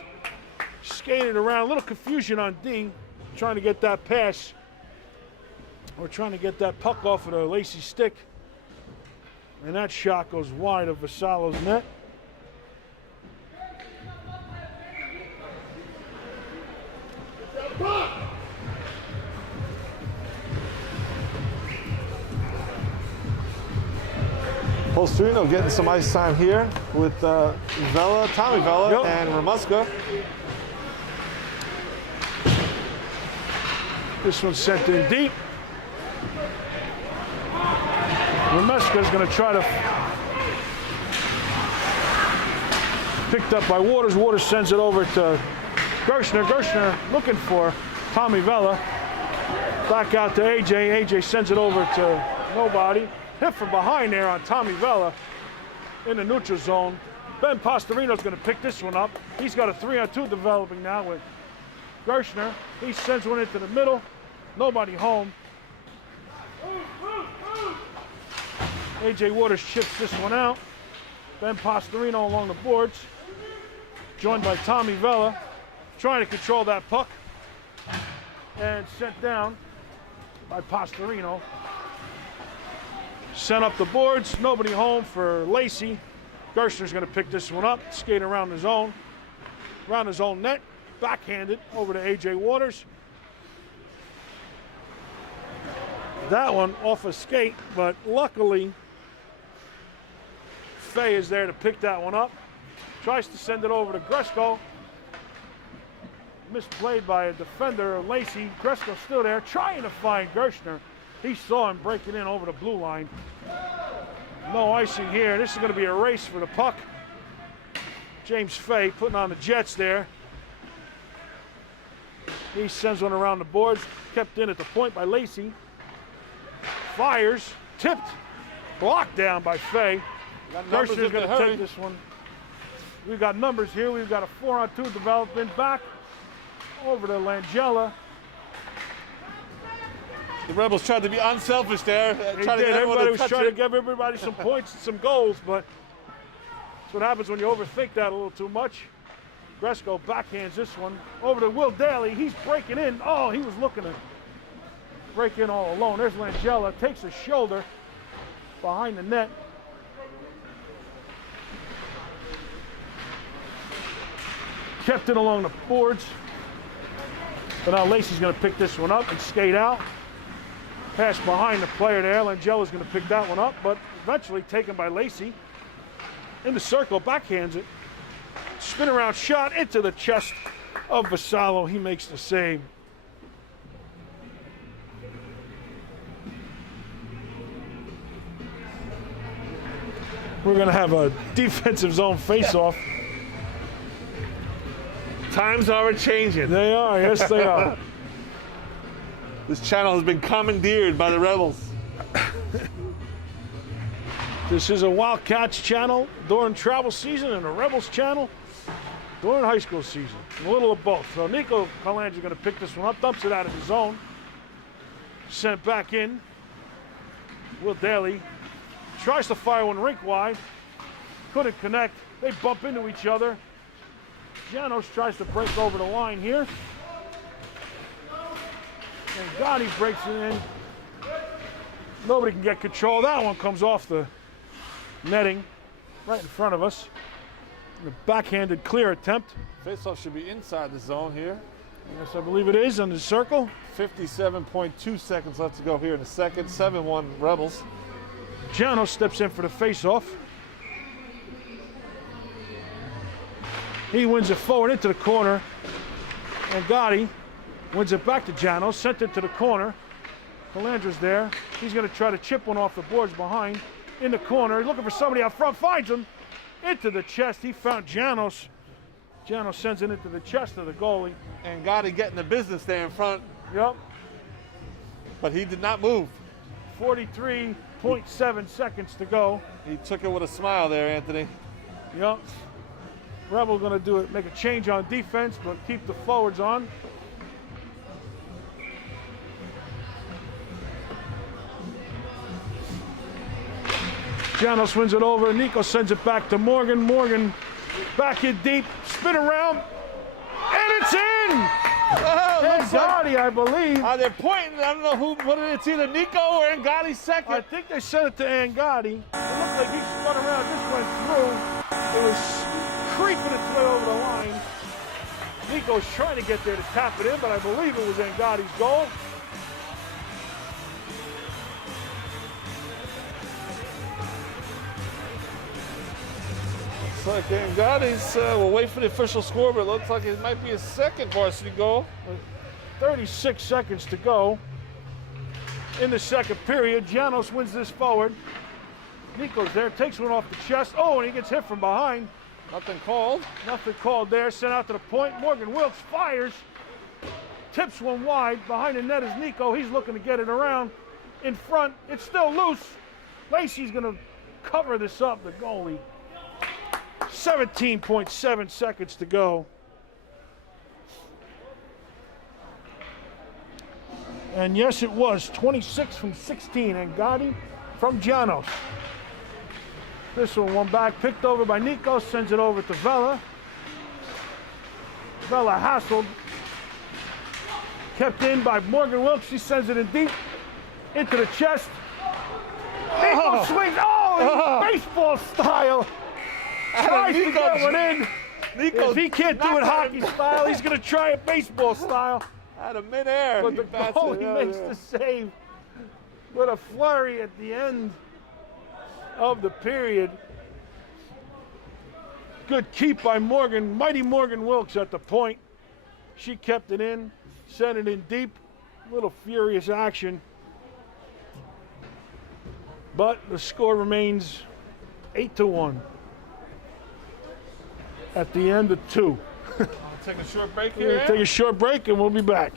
skated around. A little confusion on D, trying to get that pass. Or trying to get that puck off of the Lacey stick. And that shot goes wide of Vassallo's net. Polstrino getting some ice time here with Vella, Tommy Vella, Yep. and Ramuska. This one's sent in deep. Ramuska's going to try to... Picked up by Waters. Waters sends it over to Gershner. Gershner looking for Tommy Vella. Back out to AJ. AJ sends it over to nobody. Hit from behind there on Tommy Vella in the neutral zone. Ben Pastorino's going to pick this one up. He's got a 3-on-2 developing now with Gershner. He sends one into the middle. Nobody home. AJ Waters chips this one out. Ben Pastorino along the boards. Joined by Tommy Vella. Trying to control that puck. And sent down by Pastorino. Sent up the boards, nobody home for Lacey. Gershner's going to pick this one up, skate around his own net, backhanded over to AJ Waters. That one off a skate, but luckily Fay is there to pick that one up. Tries to send it over to Gresko. Misplayed by a defender, Lacey. Gresko still there, trying to find Gershner. He saw him breaking in over the blue line. No icing here. This is going to be a race for the puck. James Fay putting on the Jets there. He sends one around the boards. Kept in at the point by Lacey. Fires. Tipped. Blocked down by Fay. Gershner's going to take this one. We've got numbers here. We've got a 4-on-2 development back over to Langella. The Rebels tried to be unselfish there. Everybody was trying to give everybody some points and some goals, but that's what happens when you overthink that a little too much. Gresko backhands this one over to Will Daly. He's breaking in. Oh, he was looking to break in all alone. There's Langella, takes a shoulder behind the net. Kept it along the boards. But now Lacey's going to pick this one up and skate out. Pass behind the player there. Langella's going to pick that one up, but eventually taken by Lacey. In the circle, backhands it. Spin around shot into the chest of Vassallo. He makes the save. We're going to have a defensive zone face-off. Times are changing. They are, yes they are. This channel has been commandeered by the Rebels. This is a Wildcats channel during travel season and a Rebels channel during high school season. A little of both. So Nico Calandra is going to pick this one up, dumps it out of the zone. Sent back in. Will Daly tries to fire one rink wide. Couldn't connect. They bump into each other. Janos tries to break over the line here. And Gotti breaks it in. Nobody can get control. That one comes off the netting right in front of us. A backhanded clear attempt. Faceoff should be inside the zone here. Yes, I believe it is on the circle. 57.2 seconds left to go here in the second. 7-1 Rebels. Janos steps in for the faceoff. He wins it forward into the corner. And Gotti wins it back to Janos, sent it to the corner. Calandra's there. He's going to try to chip one off the boards behind. In the corner, looking for somebody out front, finds him. Into the chest, he found Janos. Janos sends it into the chest of the goalie. And Gotti getting the business there in front. Yep. But he did not move. 43.7 seconds to go. He took it with a smile there, Anthony. Yep. Rebel going to do it, make a change on defense, but keep the forwards on. Janos wins it over. Nico sends it back to Morgan. Morgan back in deep. Spin around. And it's in! Angotti, I believe. They're pointing. I don't know who put it. It's either Nico or Angotti second. I think they sent it to Angotti. It looked like he spun around, just went through. It was creeping its way over the line. Nico's trying to get there to tap it in, but I believe it was Angotti's goal. Looks like Angotti's, we'll wait for the official score, but it looks like it might be his second varsity goal. 36 seconds to go in the second period. Janos wins this forward. Nico's there, takes one off the chest. Oh, and he gets hit from behind. Nothing called. Nothing called there. Sent out to the point. Morgan Wilkes fires. Tips one wide. Behind the net is Nico. He's looking to get it around. In front, it's still loose. Lacey's going to cover this up, the goalie. 17.7 seconds to go. And yes, it was 26 from 16. Angotti from Janos. This one back, picked over by Nico, sends it over to Vela. Vela hassled. Kept in by Morgan Wilkes. She sends it in deep. Into the chest. Nico swings. Oh, baseball style. Tries to get one in. If he can't do it hockey style, he's going to try it baseball style. Out of midair. But the goalie makes the save with a flurry at the end of the period. Good keep by Morgan, mighty Morgan Wilkes at the point. She kept it in, sent it in deep. Little furious action. But the score remains 8-1 at the end of 2. I'll take a short break We're here. going to take a short break and we'll be back.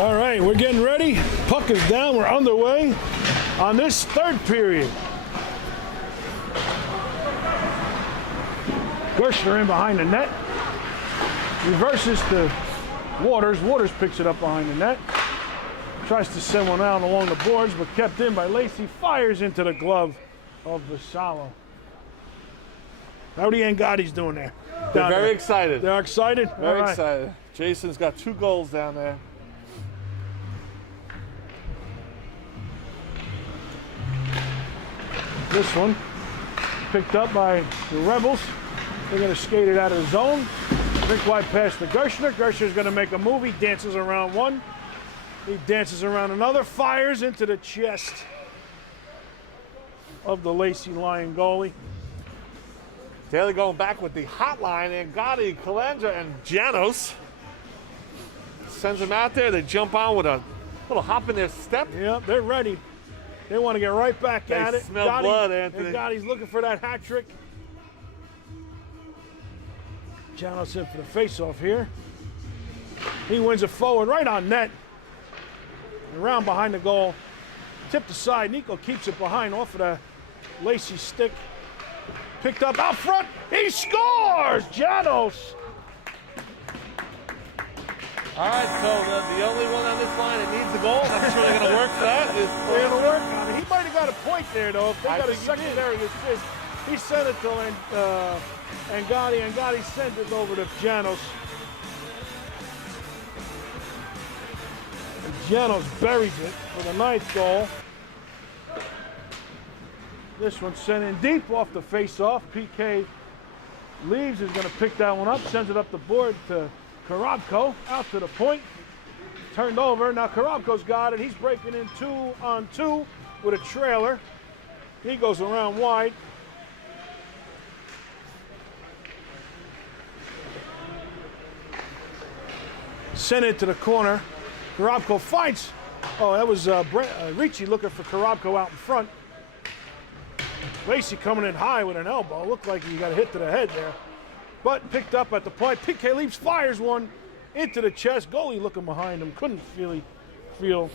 All right, we're getting ready. Puck is down. We're underway on this third period. Gershner in behind the net. Reverses to Waters. Waters picks it up behind the net. Tries to send one out along the boards, but kept in by Lacey. Fires into the glove of Vassallo. How the Angotti's doing there? They're very excited. They're excited? Very All right. excited. Jason's got 2 goals down there. This one picked up by the Rebels. They're going to skate it out of the zone. Drink wide pass to Gershner. Gershner's going to make a move. He dances around one. He dances around another. Fires into the chest of the Lacey Lion goalie. Daly going back with the hotline, and Gotti, Calandra, and Janos. Sends them out there. They jump on with a little hop in their step. Yep, they're ready. They want to get right back at it. Smell blood, Anthony. And Gotti's looking for that hat trick. Janos in for the face-off here. He wins it forward right on net. Around behind the goal. Tipped aside. Nico keeps it behind off of the Lacey stick. Picked up out front. He scores! Janos. All right, so the only one on this line that needs a goal, I'm sure they're going to work for that. They're going to work on it. He might have got a point there, though. If they got a think he did. secondary assist, he sent it to Angotti. Angotti sent it over to Janos. And Janos buries it for the 9th goal. This one sent in deep off the face-off. PK leaves, is going to pick that one up, sends it up the board to Korobko, out to the point, turned over. Now Korobko's got it. He's breaking in 2-on-2 with a trailer. He goes around wide. Sent it to the corner. Korobko fights. Oh, that was Ricci looking for Korobko out in front. Lacey coming in high with an elbow. Looked like he got a hit to the head there. But picked up at the point. PK leaps, fires one into the chest. Goalie looking behind him. Couldn't really feel.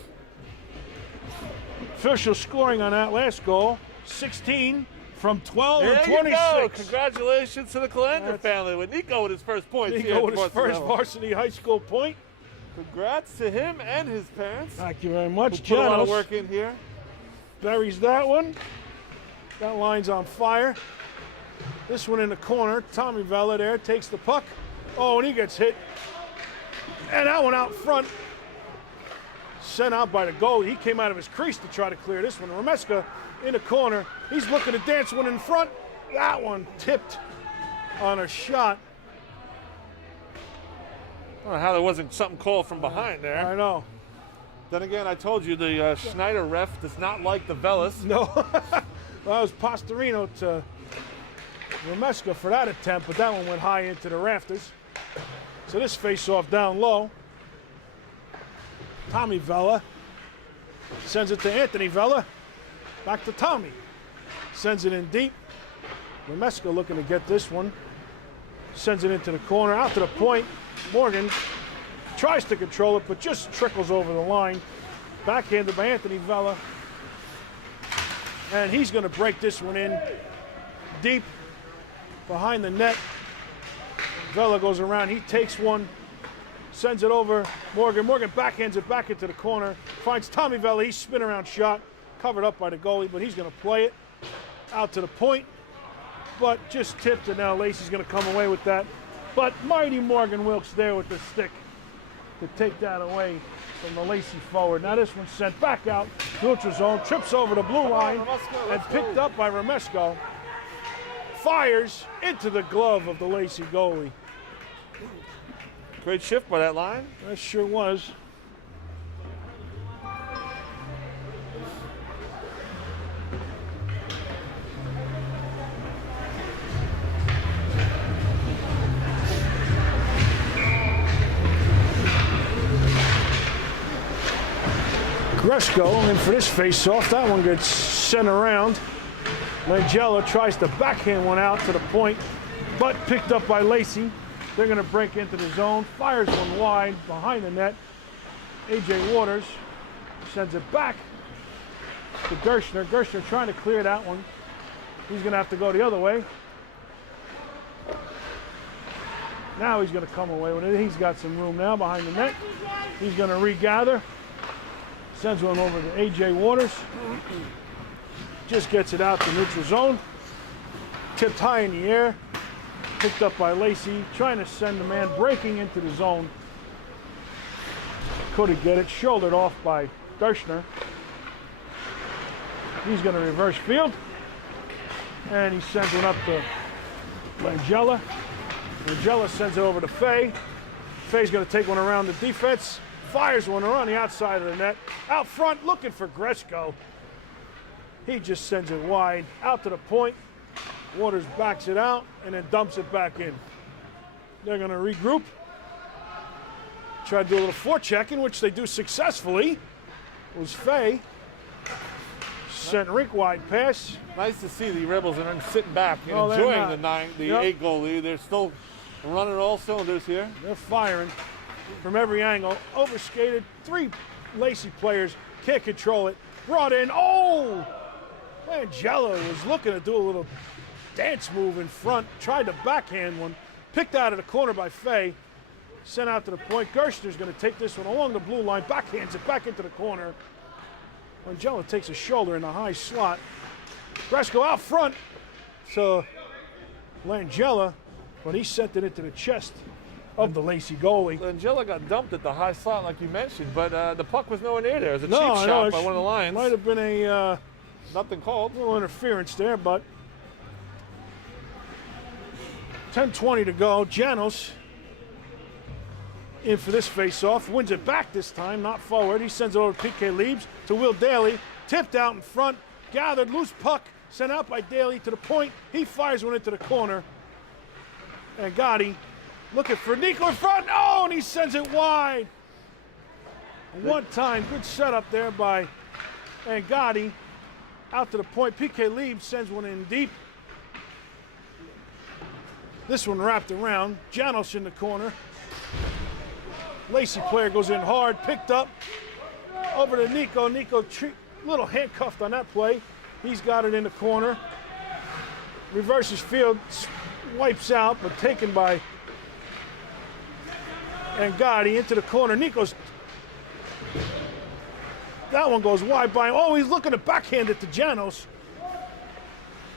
Official scoring on that last goal. 16 from 12 and 26. You go. Congratulations to the Calandra family with Nico with his first point. Nico with his first varsity high school point. Congrats to him and his parents. Thank you very much. Put a lot of Janos work in here. buries that one. That line's on fire. This one in the corner. Tommy Vella there takes the puck. Oh, and he gets hit. And that one out front. Sent out by the goalie. He came out of his crease to try to clear this one. Remeska in the corner. He's looking to dance one in front. That one tipped on a shot. I don't know how there wasn't something called from behind there. I know. Then again, I told you the Schneider ref does not like the Velas. No. Well, that was Pastorino to Remeska for that attempt, but that one went high into the rafters. So this face-off down low. Tommy Vella sends it to Anthony Vella. Back to Tommy. Sends it in deep. Remeska looking to get this one. Sends it into the corner, out to the point. Morgan tries to control it, but just trickles over the line. Backhanded by Anthony Vella. And he's going to break this one in deep behind the net. Vella goes around. He takes one, sends it over. Morgan backhands it back into the corner. Finds Tommy Vella. He's spin around shot, covered up by the goalie, but he's going to play it out to the point. But just tipped, and now Lacey's going to come away with that. But mighty Morgan Wilkes there with the stick to take that away from the Lacey forward. Now this one's sent back out, neutral zone, trips over the blue line, and picked up by Remesko. Fires into the glove of the Lacey goalie. Great shift by that line. That sure was. Gresko in for this face-off. That one gets sent around. Langella tries to backhand one out to the point, but picked up by Lacey. They're going to break into the zone. Fires one wide behind the net. A.J. Waters sends it back to Gershner. Gershner trying to clear that one. He's going to have to go the other way. Now he's going to come away with it. He's got some room now behind the net. He's going to regather. Sends one over to A.J. Waters. Just gets it out to neutral zone. Tipped high in the air. Picked up by Lacey. Trying to send the man breaking into the zone Couldn't get it. Shouldered off by Gershner. He's going to reverse field. And he sends one up to Langella. Langella sends it over to Fay. Fay's going to take one around the defense. Fires one around the outside of the net. Out front, looking for Gresko. He just sends it wide, out to the point. Waters backs it out and then dumps it back in. They're going to regroup. Try to do a little forechecking, which they do successfully. It was Fay. Sent rink wide pass. Nice to see the Rebels are sitting back and No, they're enjoying not. the Yep. 8-goal lead. They're still running all cylinders here. They're firing from every angle. Overskated. 3 Lacey players can't control it. Brought in. Oh! Langella was looking to do a little dance move in front. Tried to backhand one. Picked out of the corner by Fay. Sent out to the point. Gershner's going to take this one along the blue line. Backhands it back into the corner. Langella takes a shoulder in the high slot. Gresko out front to Langella, but he sent it into the chest of the Lacey goalie. Langella got dumped at the high slot, like you mentioned, but the puck was nowhere near there. It was a No, cheap shot by one of the Lions. Might have been a Nothing called. little interference there, but 10:20 to go. Janos in for this face-off. Wins it back this time, not forward. He sends it over to P.K. Leibs to Will Daly. Tipped out in front. Gathered, loose puck. Sent out by Daly to the point. He fires one into the corner. And Gotti looking for Nico in front. Oh, and he sends it wide. One time, good setup there by Gotti. Out to the point. P.K. Leibs sends one in deep. This one wrapped around. Janos in the corner. Lacey player goes in hard, picked up. Over to Nico. Nico, little handcuffed on that play. He's got it in the corner. Reverses field, wipes out, but taken by Gotti into the corner. Nico's. That one goes wide by him. Oh, he's looking to backhand it to Janos.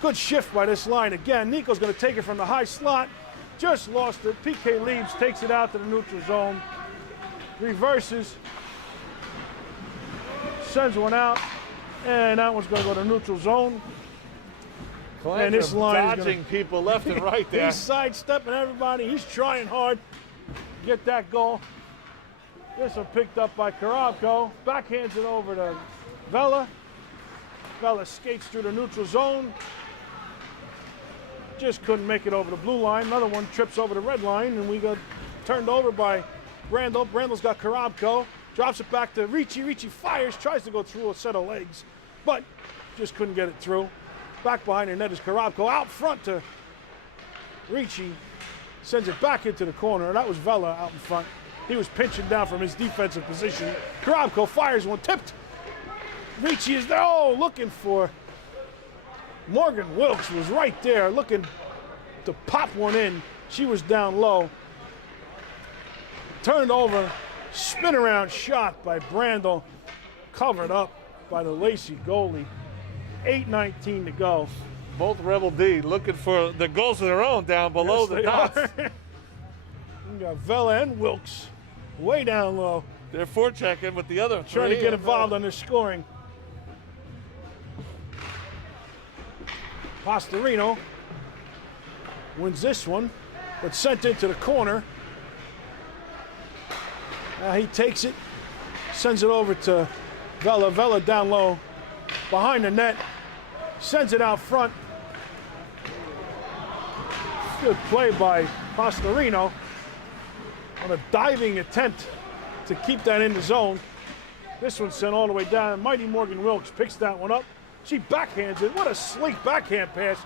Good shift by this line again. Nico's going to take it from the high slot. Just lost it. P.K. Leibs takes it out to the neutral zone. Reverses. Sends one out. And that one's going to go to neutral zone. And this line dodging people left and right there. He's sidestepping everybody. He's trying hard to get that goal. This one picked up by Karabko. Backhands it over to Vela. Vela skates through the neutral zone. Just couldn't make it over the blue line. Another one trips over the red line, and we got turned over by Brandel. Brandel's got Karabko. Drops it back to Ricci. Ricci fires, tries to go through a set of legs, but just couldn't get it through. Back behind the net is Karabko. Out front to Ricci. Sends it back into the corner. That was Vela out in front. He was pinching down from his defensive position. Karabko fires one, tipped. Ricci is there, looking for Morgan Wilkes was right there looking to pop one in. She was down low. Turned over, spin around shot by Brandel. Covered up by the Lacey goalie. 8:19 to go. Both Rebel D looking for the goals of their own down below the dots. We got Vela and Wilkes way down low. They're forechecking with the other Trying to get involved on their scoring. Pastorino wins this one, but sent into the corner. Now he takes it, sends it over to Vela. Vela down low, behind the net, sends it out front. Good play by Pastorino on a diving attempt to keep that in the zone. This one's sent all the way down. Mighty Morgan Wilkes picks that one up. She backhands it. What a sleek backhand pass.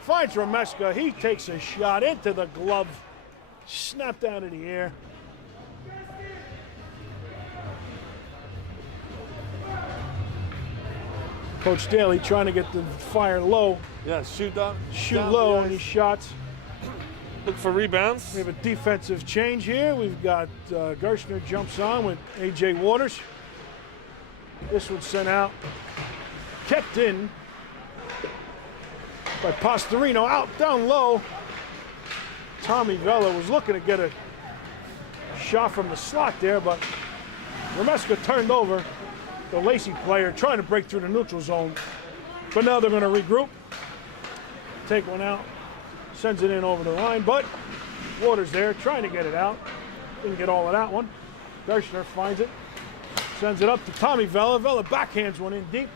Finds Rameska. He takes a shot into the glove. Snapped out of the air. Coach Daly trying to get the fire low. Yeah, shoot down. Shoot down low the on ice. these shots. Look for rebounds. We have a defensive change here. We've got Gershner jumps on with A.J. Waters. This one's sent out. Kept in by Pastorino. Out, down low. Tommy Vela was looking to get a shot from the slot there, but Remeska turned over the Lacey player trying to break through the neutral zone. But now they're going to regroup. Take one out. Sends it in over the line. But Waters there trying to get it out. Didn't get all of that one. Gershner finds it. Sends it up to Tommy Vella. Vella backhands one in deep.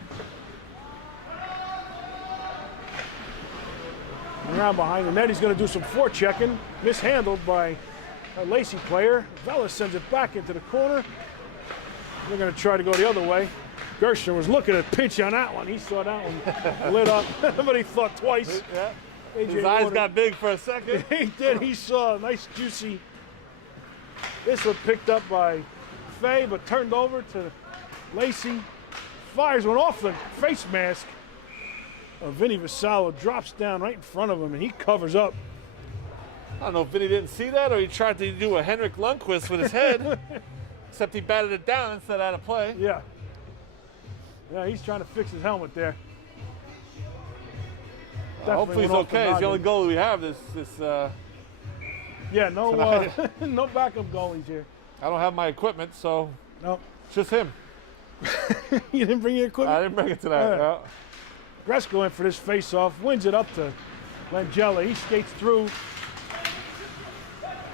Around behind the net. He's going to do some forechecking. Mishandled by a Lacey player. Vella sends it back into the corner. They're going to try to go the other way. Gershner was looking at pinch on that one. He saw that one lit up, but he thought twice. Yeah. AJ His eyes Waters, got big for a second. he did. He saw a nice juicy. This one picked up by Fay, but turned over to Lacey. Fires one off the face mask. Vinny Vasallo drops down right in front of him, and he covers up. I don't know if Vinny didn't see that or he tried to do a Henrik Lundqvist with his head. Except he batted it down instead out of play. Yeah. Yeah, he's trying to fix his helmet there. Hopefully he's went off the okay. It's the only noggin. goalie we have this Yeah, no, tonight. no backup goalies here. I don't have my equipment, so No, it's just him. you didn't bring your I equipment. didn't bring it tonight. Yeah. No. Gresko in for this face-off, wins it up to Langella. He skates through,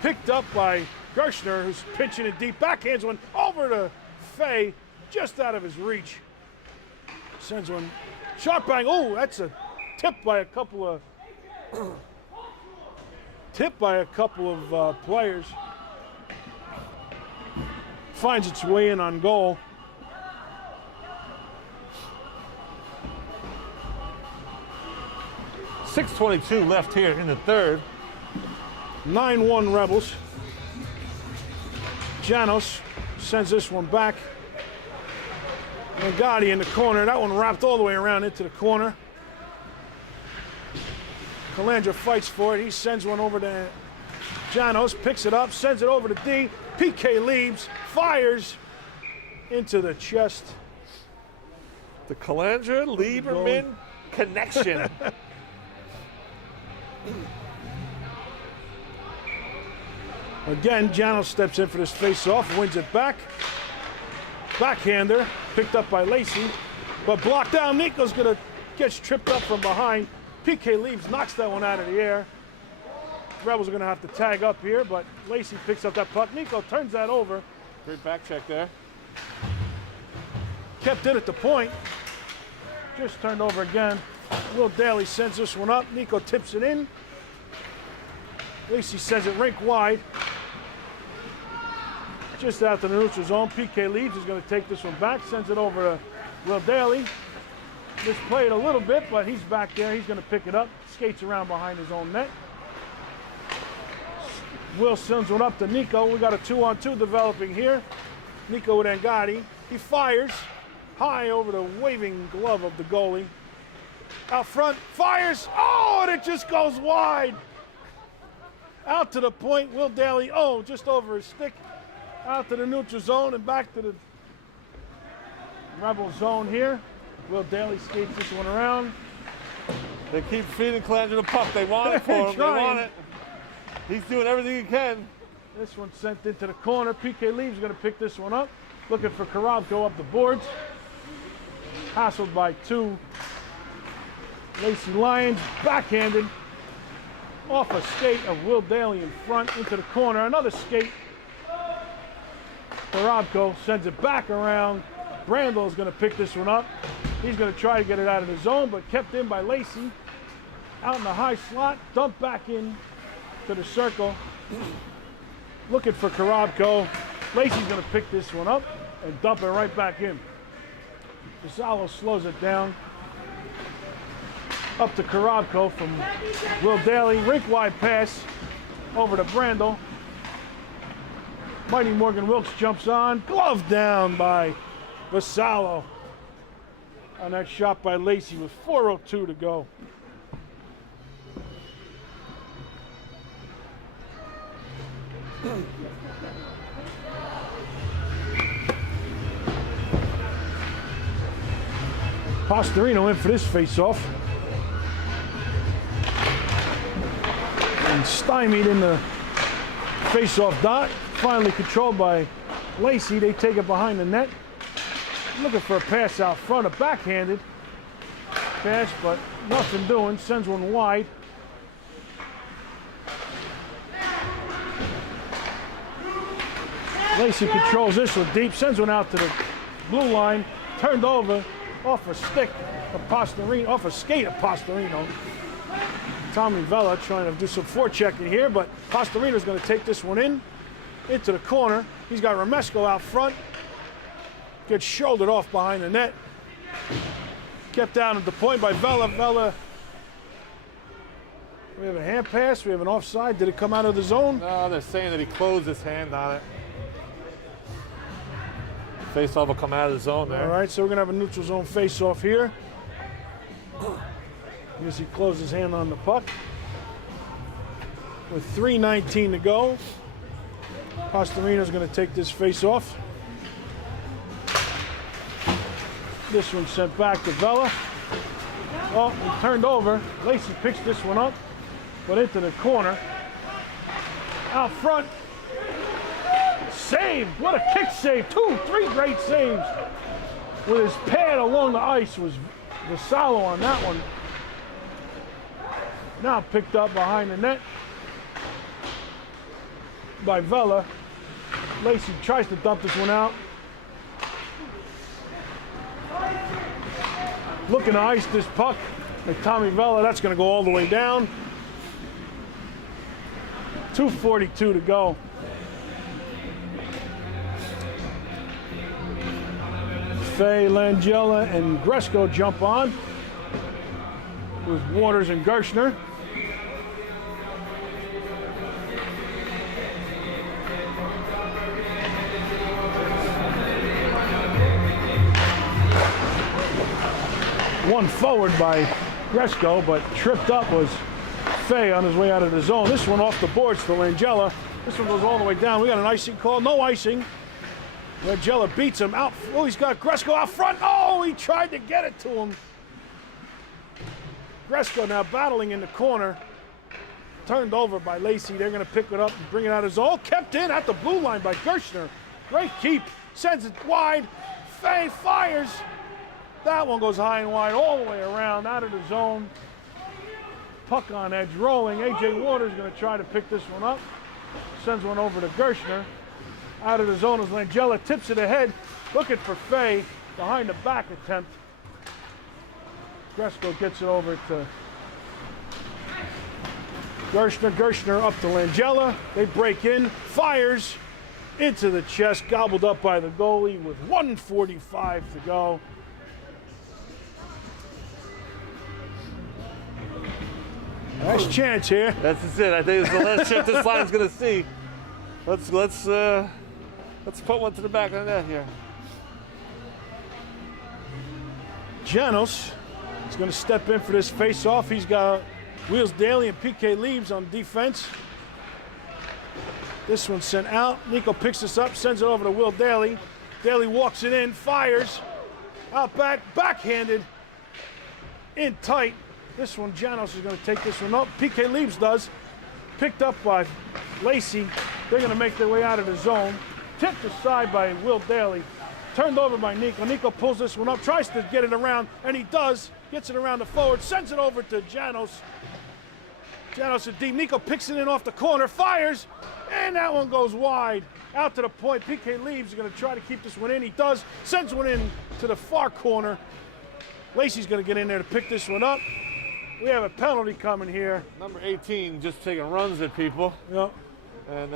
picked up by Gershner, who's pinching it deep. Backhands one over to Fay, just out of his reach. Sends one, shot bang. Oh, that's a tip by a couple of players. Finds its way in on goal. .622 left here in the third. 9-1 Rebels. Janos sends this one back. Gotti in the corner. That one wrapped all the way around into the corner. Calandra fights for it. He sends one over to Janos, picks it up, sends it over to D. PK leaves, fires into the chest. The Calandra Lieberman connection. Again, Janos steps in for this face-off, wins it back. Backhander, picked up by Lacey, but blocked down. Nico's gets tripped up from behind. PK leaves, knocks that one out of the air. Rebels are gonna have to tag up here, but Lacey picks up that puck. Nico turns that over. Great back check there. Kept it at the point. Just turned over again. Will Daly sends this one up. Nico tips it in. Lacey sends it rink wide. Just out to the neutral zone. PK leaves. He's going to take this one back. Sends it over to Will Daly. Misplayed a little bit, but he's back there. He's going to pick it up. Skates around behind his own net. Will sends one up to Nico. We got a 2-on-2 developing here. Nico with Angadi. He fires high over the waving glove of the goalie. Out front, fires. Oh, and it just goes wide. Out to the point, Will Daly, oh, just over his stick. Out to the neutral zone and back to the Rebel zone here. Will Daly skates this one around. They keep feeding Calandra the puck. They want it for him. They Trying. want it. He's doing everything he can. This one sent into the corner. PK Leaves going to pick this one up. Looking for Karabko up the boards. Hassled by two Lacey Lions. Backhanded. Off a skate of Will Daly in front into the corner. Another skate. Karabko sends it back around. Brandel going to pick this one up. He's going to try to get it out of the zone, but kept in by Lacey. Out in the high slot. Dumped back in to the circle. Looking for Karabko. Lacey's going to pick this one up and dump it right back in. Vassallo slows it down. Up to Karabko from Will Daly. Rink wide pass over to Brandel. Mighty Morgan Wilkes jumps on. Glove down by Vassallo. On that shot by Lacey with 4:02 to go. Pastorino in for this face-off. And stymied in the face-off dot. Finally controlled by Lacey, they take it behind the net. Looking for a pass out front, a backhanded pass, but nothing doing. Sends one wide. Lacey controls this one deep, sends one out to the blue line, turned over off a stick of Pastorino, off a skate of Pastorino. Tommy Vella trying to do some forechecking here, but Pastorino's going to take this one into the corner. He's got Romesco out front. Gets shouldered off behind the net. Kept down at the point by Vella. Vella. We have a hand pass. We have an offside. Did it come out of the zone? No, they're saying that he closed his hand on it. Face-off will come out of the zone there. All right, so we're going to have a neutral zone face-off here. As he closed his hand on the puck. With 3:19 to go. Pastorino's going to take this face-off. This one sent back to Vella. Oh, he turned over. Lacey picks this one up, but into the corner. Out front. Saved. What a kick save. 2-3 great saves. With his pad along the ice was Vassallo on that one. Now picked up behind the net by Vella. Lacey tries to dump this one out. Looking to ice this puck. Like Tommy Vella, that's going to go all the way down. 2:42 to go. Fay, Langella, and Gresco jump on with Waters and Gershner. One forward by Gresco, but tripped up was Fay on his way out of the zone. This one off the boards for Langella. This one goes all the way down. We got an icing call. No icing. Langella beats him out. Oh, he's got Gresco out front. Oh, he tried to get it to him. Gresco now battling in the corner. Turned over by Lacey. They're going to pick it up and bring it out of zone. Kept in at the blue line by Gershner. Great keep. Sends it wide. Fay fires. That one goes high and wide all the way around, out of the zone. Puck on edge, rolling. A.J. Waters going to try to pick this one up. Sends one over to Gershner. Out of the zone as Langella tips it ahead. Looking for Fay. Behind the back attempt. Gresco gets it over to Gershner. Gershner up to Langella. They break in. Fires into the chest. Gobbled up by the goalie with 1:45 to go. Nice chance here. That's it. I think it's the last chance this line's going to see. Let's put one to the back of the net here. Janos is going to step in for this face-off. He's got Wheels Daly and PK Leaves on defense. This one's sent out. Nico picks this up, sends it over to Will Daly. Daly walks it in, fires. Out back, backhanded. In tight. This one, Janos is going to take this one up. PK Leaves does. Picked up by Lacey. They're going to make their way out of the zone. Tipped aside by Will Daly. Turned over by Nico. Nico pulls this one up, tries to get it around, and he does. Gets it around the forward, sends it over to Janos. Janos is deep. Nico picks it in off the corner, fires, and that one goes wide. Out to the point. PK Leaves is going to try to keep this one in. He does. Sends one in to the far corner. Lacey's going to get in there to pick this one up. We have a penalty coming here. Number 18 just taking runs at people. Yep. And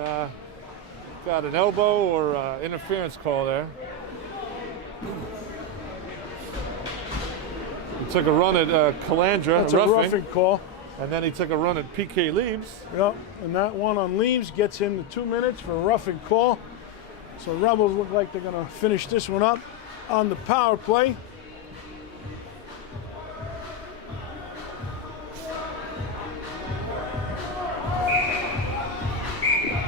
got an elbow or interference call there. He took a run at Calandra. That's a roughing call. And then he took a run at PK Leaves. Yep, and that one on Leaves gets him to 2 minutes for a roughing call. So Rebels look like they're going to finish this one up on the power play.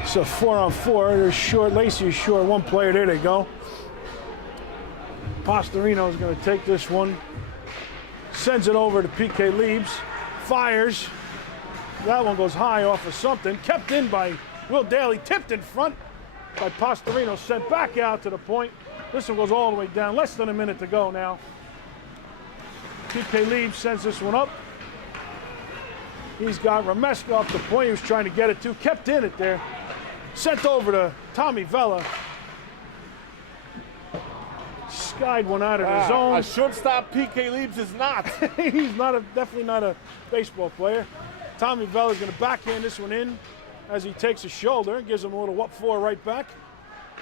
So 4-on-4, they're short. Lacey is short one player. There they go. Pastorino is going to take this one. Sends it over to PK Leaves. Fires. That one goes high off of something. Kept in by Will Daly. Tipped in front. by Pastorino, sent back out to the point. This one goes all the way down. Less than a minute to go now. PK Leaves sends this one up. He's got Remeska up the point. He was trying to get it to. Kept in it there. Sent over to Tommy Vella. Skied one out of the zone. A shortstop PK Leaves is not. He's definitely not a baseball player. Tommy Vella's going to backhand this one in as he takes a shoulder and gives him a little what for right back.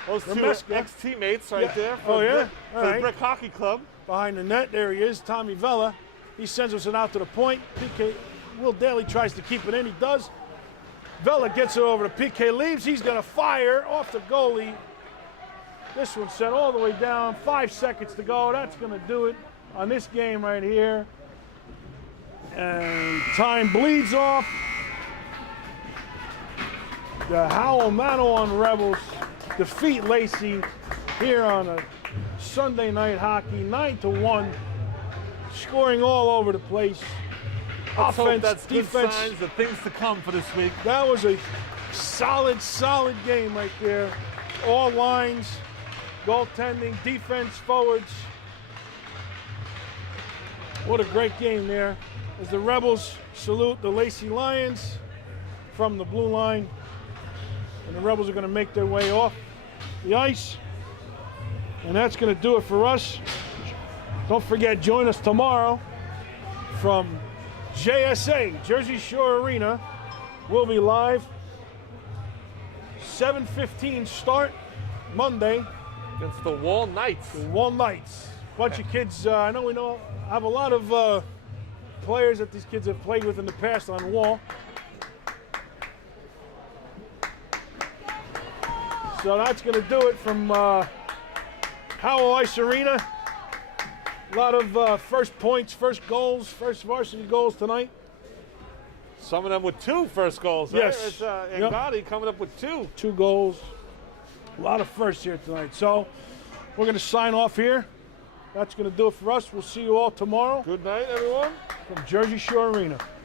Those two Remeska. ex-teammates right there Oh, yeah? for All the right. Brick Hockey Club. Behind the net, there he is, Tommy Vella. He sends us it out to the point. PK, Will Daly tries to keep it in, he does. Vella gets it over to PK Leaves. He's going to fire off the goalie. This one sent all the way down. 5 seconds to go. That's going to do it on this game right here. And time bleeds off. The Howell Matawan Rebels defeat Lacey here on a Sunday night hockey, 9-1. Scoring all over the place. Let's hope Offense, that's good defense. signs of things to come for this week. That was a solid game right there. All lines, goaltending, defense, forwards. What a great game there. As the Rebels salute the Lacey Lions from the blue line. And the Rebels are going to make their way off the ice. And that's going to do it for us. Don't forget, join us tomorrow from JSA, Jersey Shore Arena. We'll be live. 7:15 start Monday. Against the Wall Knights. The Wall Knights. Bunch of kids, I know we have a lot of players that these kids have played with in the past on Wall. So that's going to do it from Howell Ice Arena. A lot of first points, first goals, first varsity goals tonight. Some of them with 2 first goals, right? Yes. It's Ngadi coming up with 2. 2 goals. A lot of firsts here tonight. So we're going to sign off here. That's going to do it for us. We'll see you all tomorrow Good night, everyone. from Jersey Shore Arena.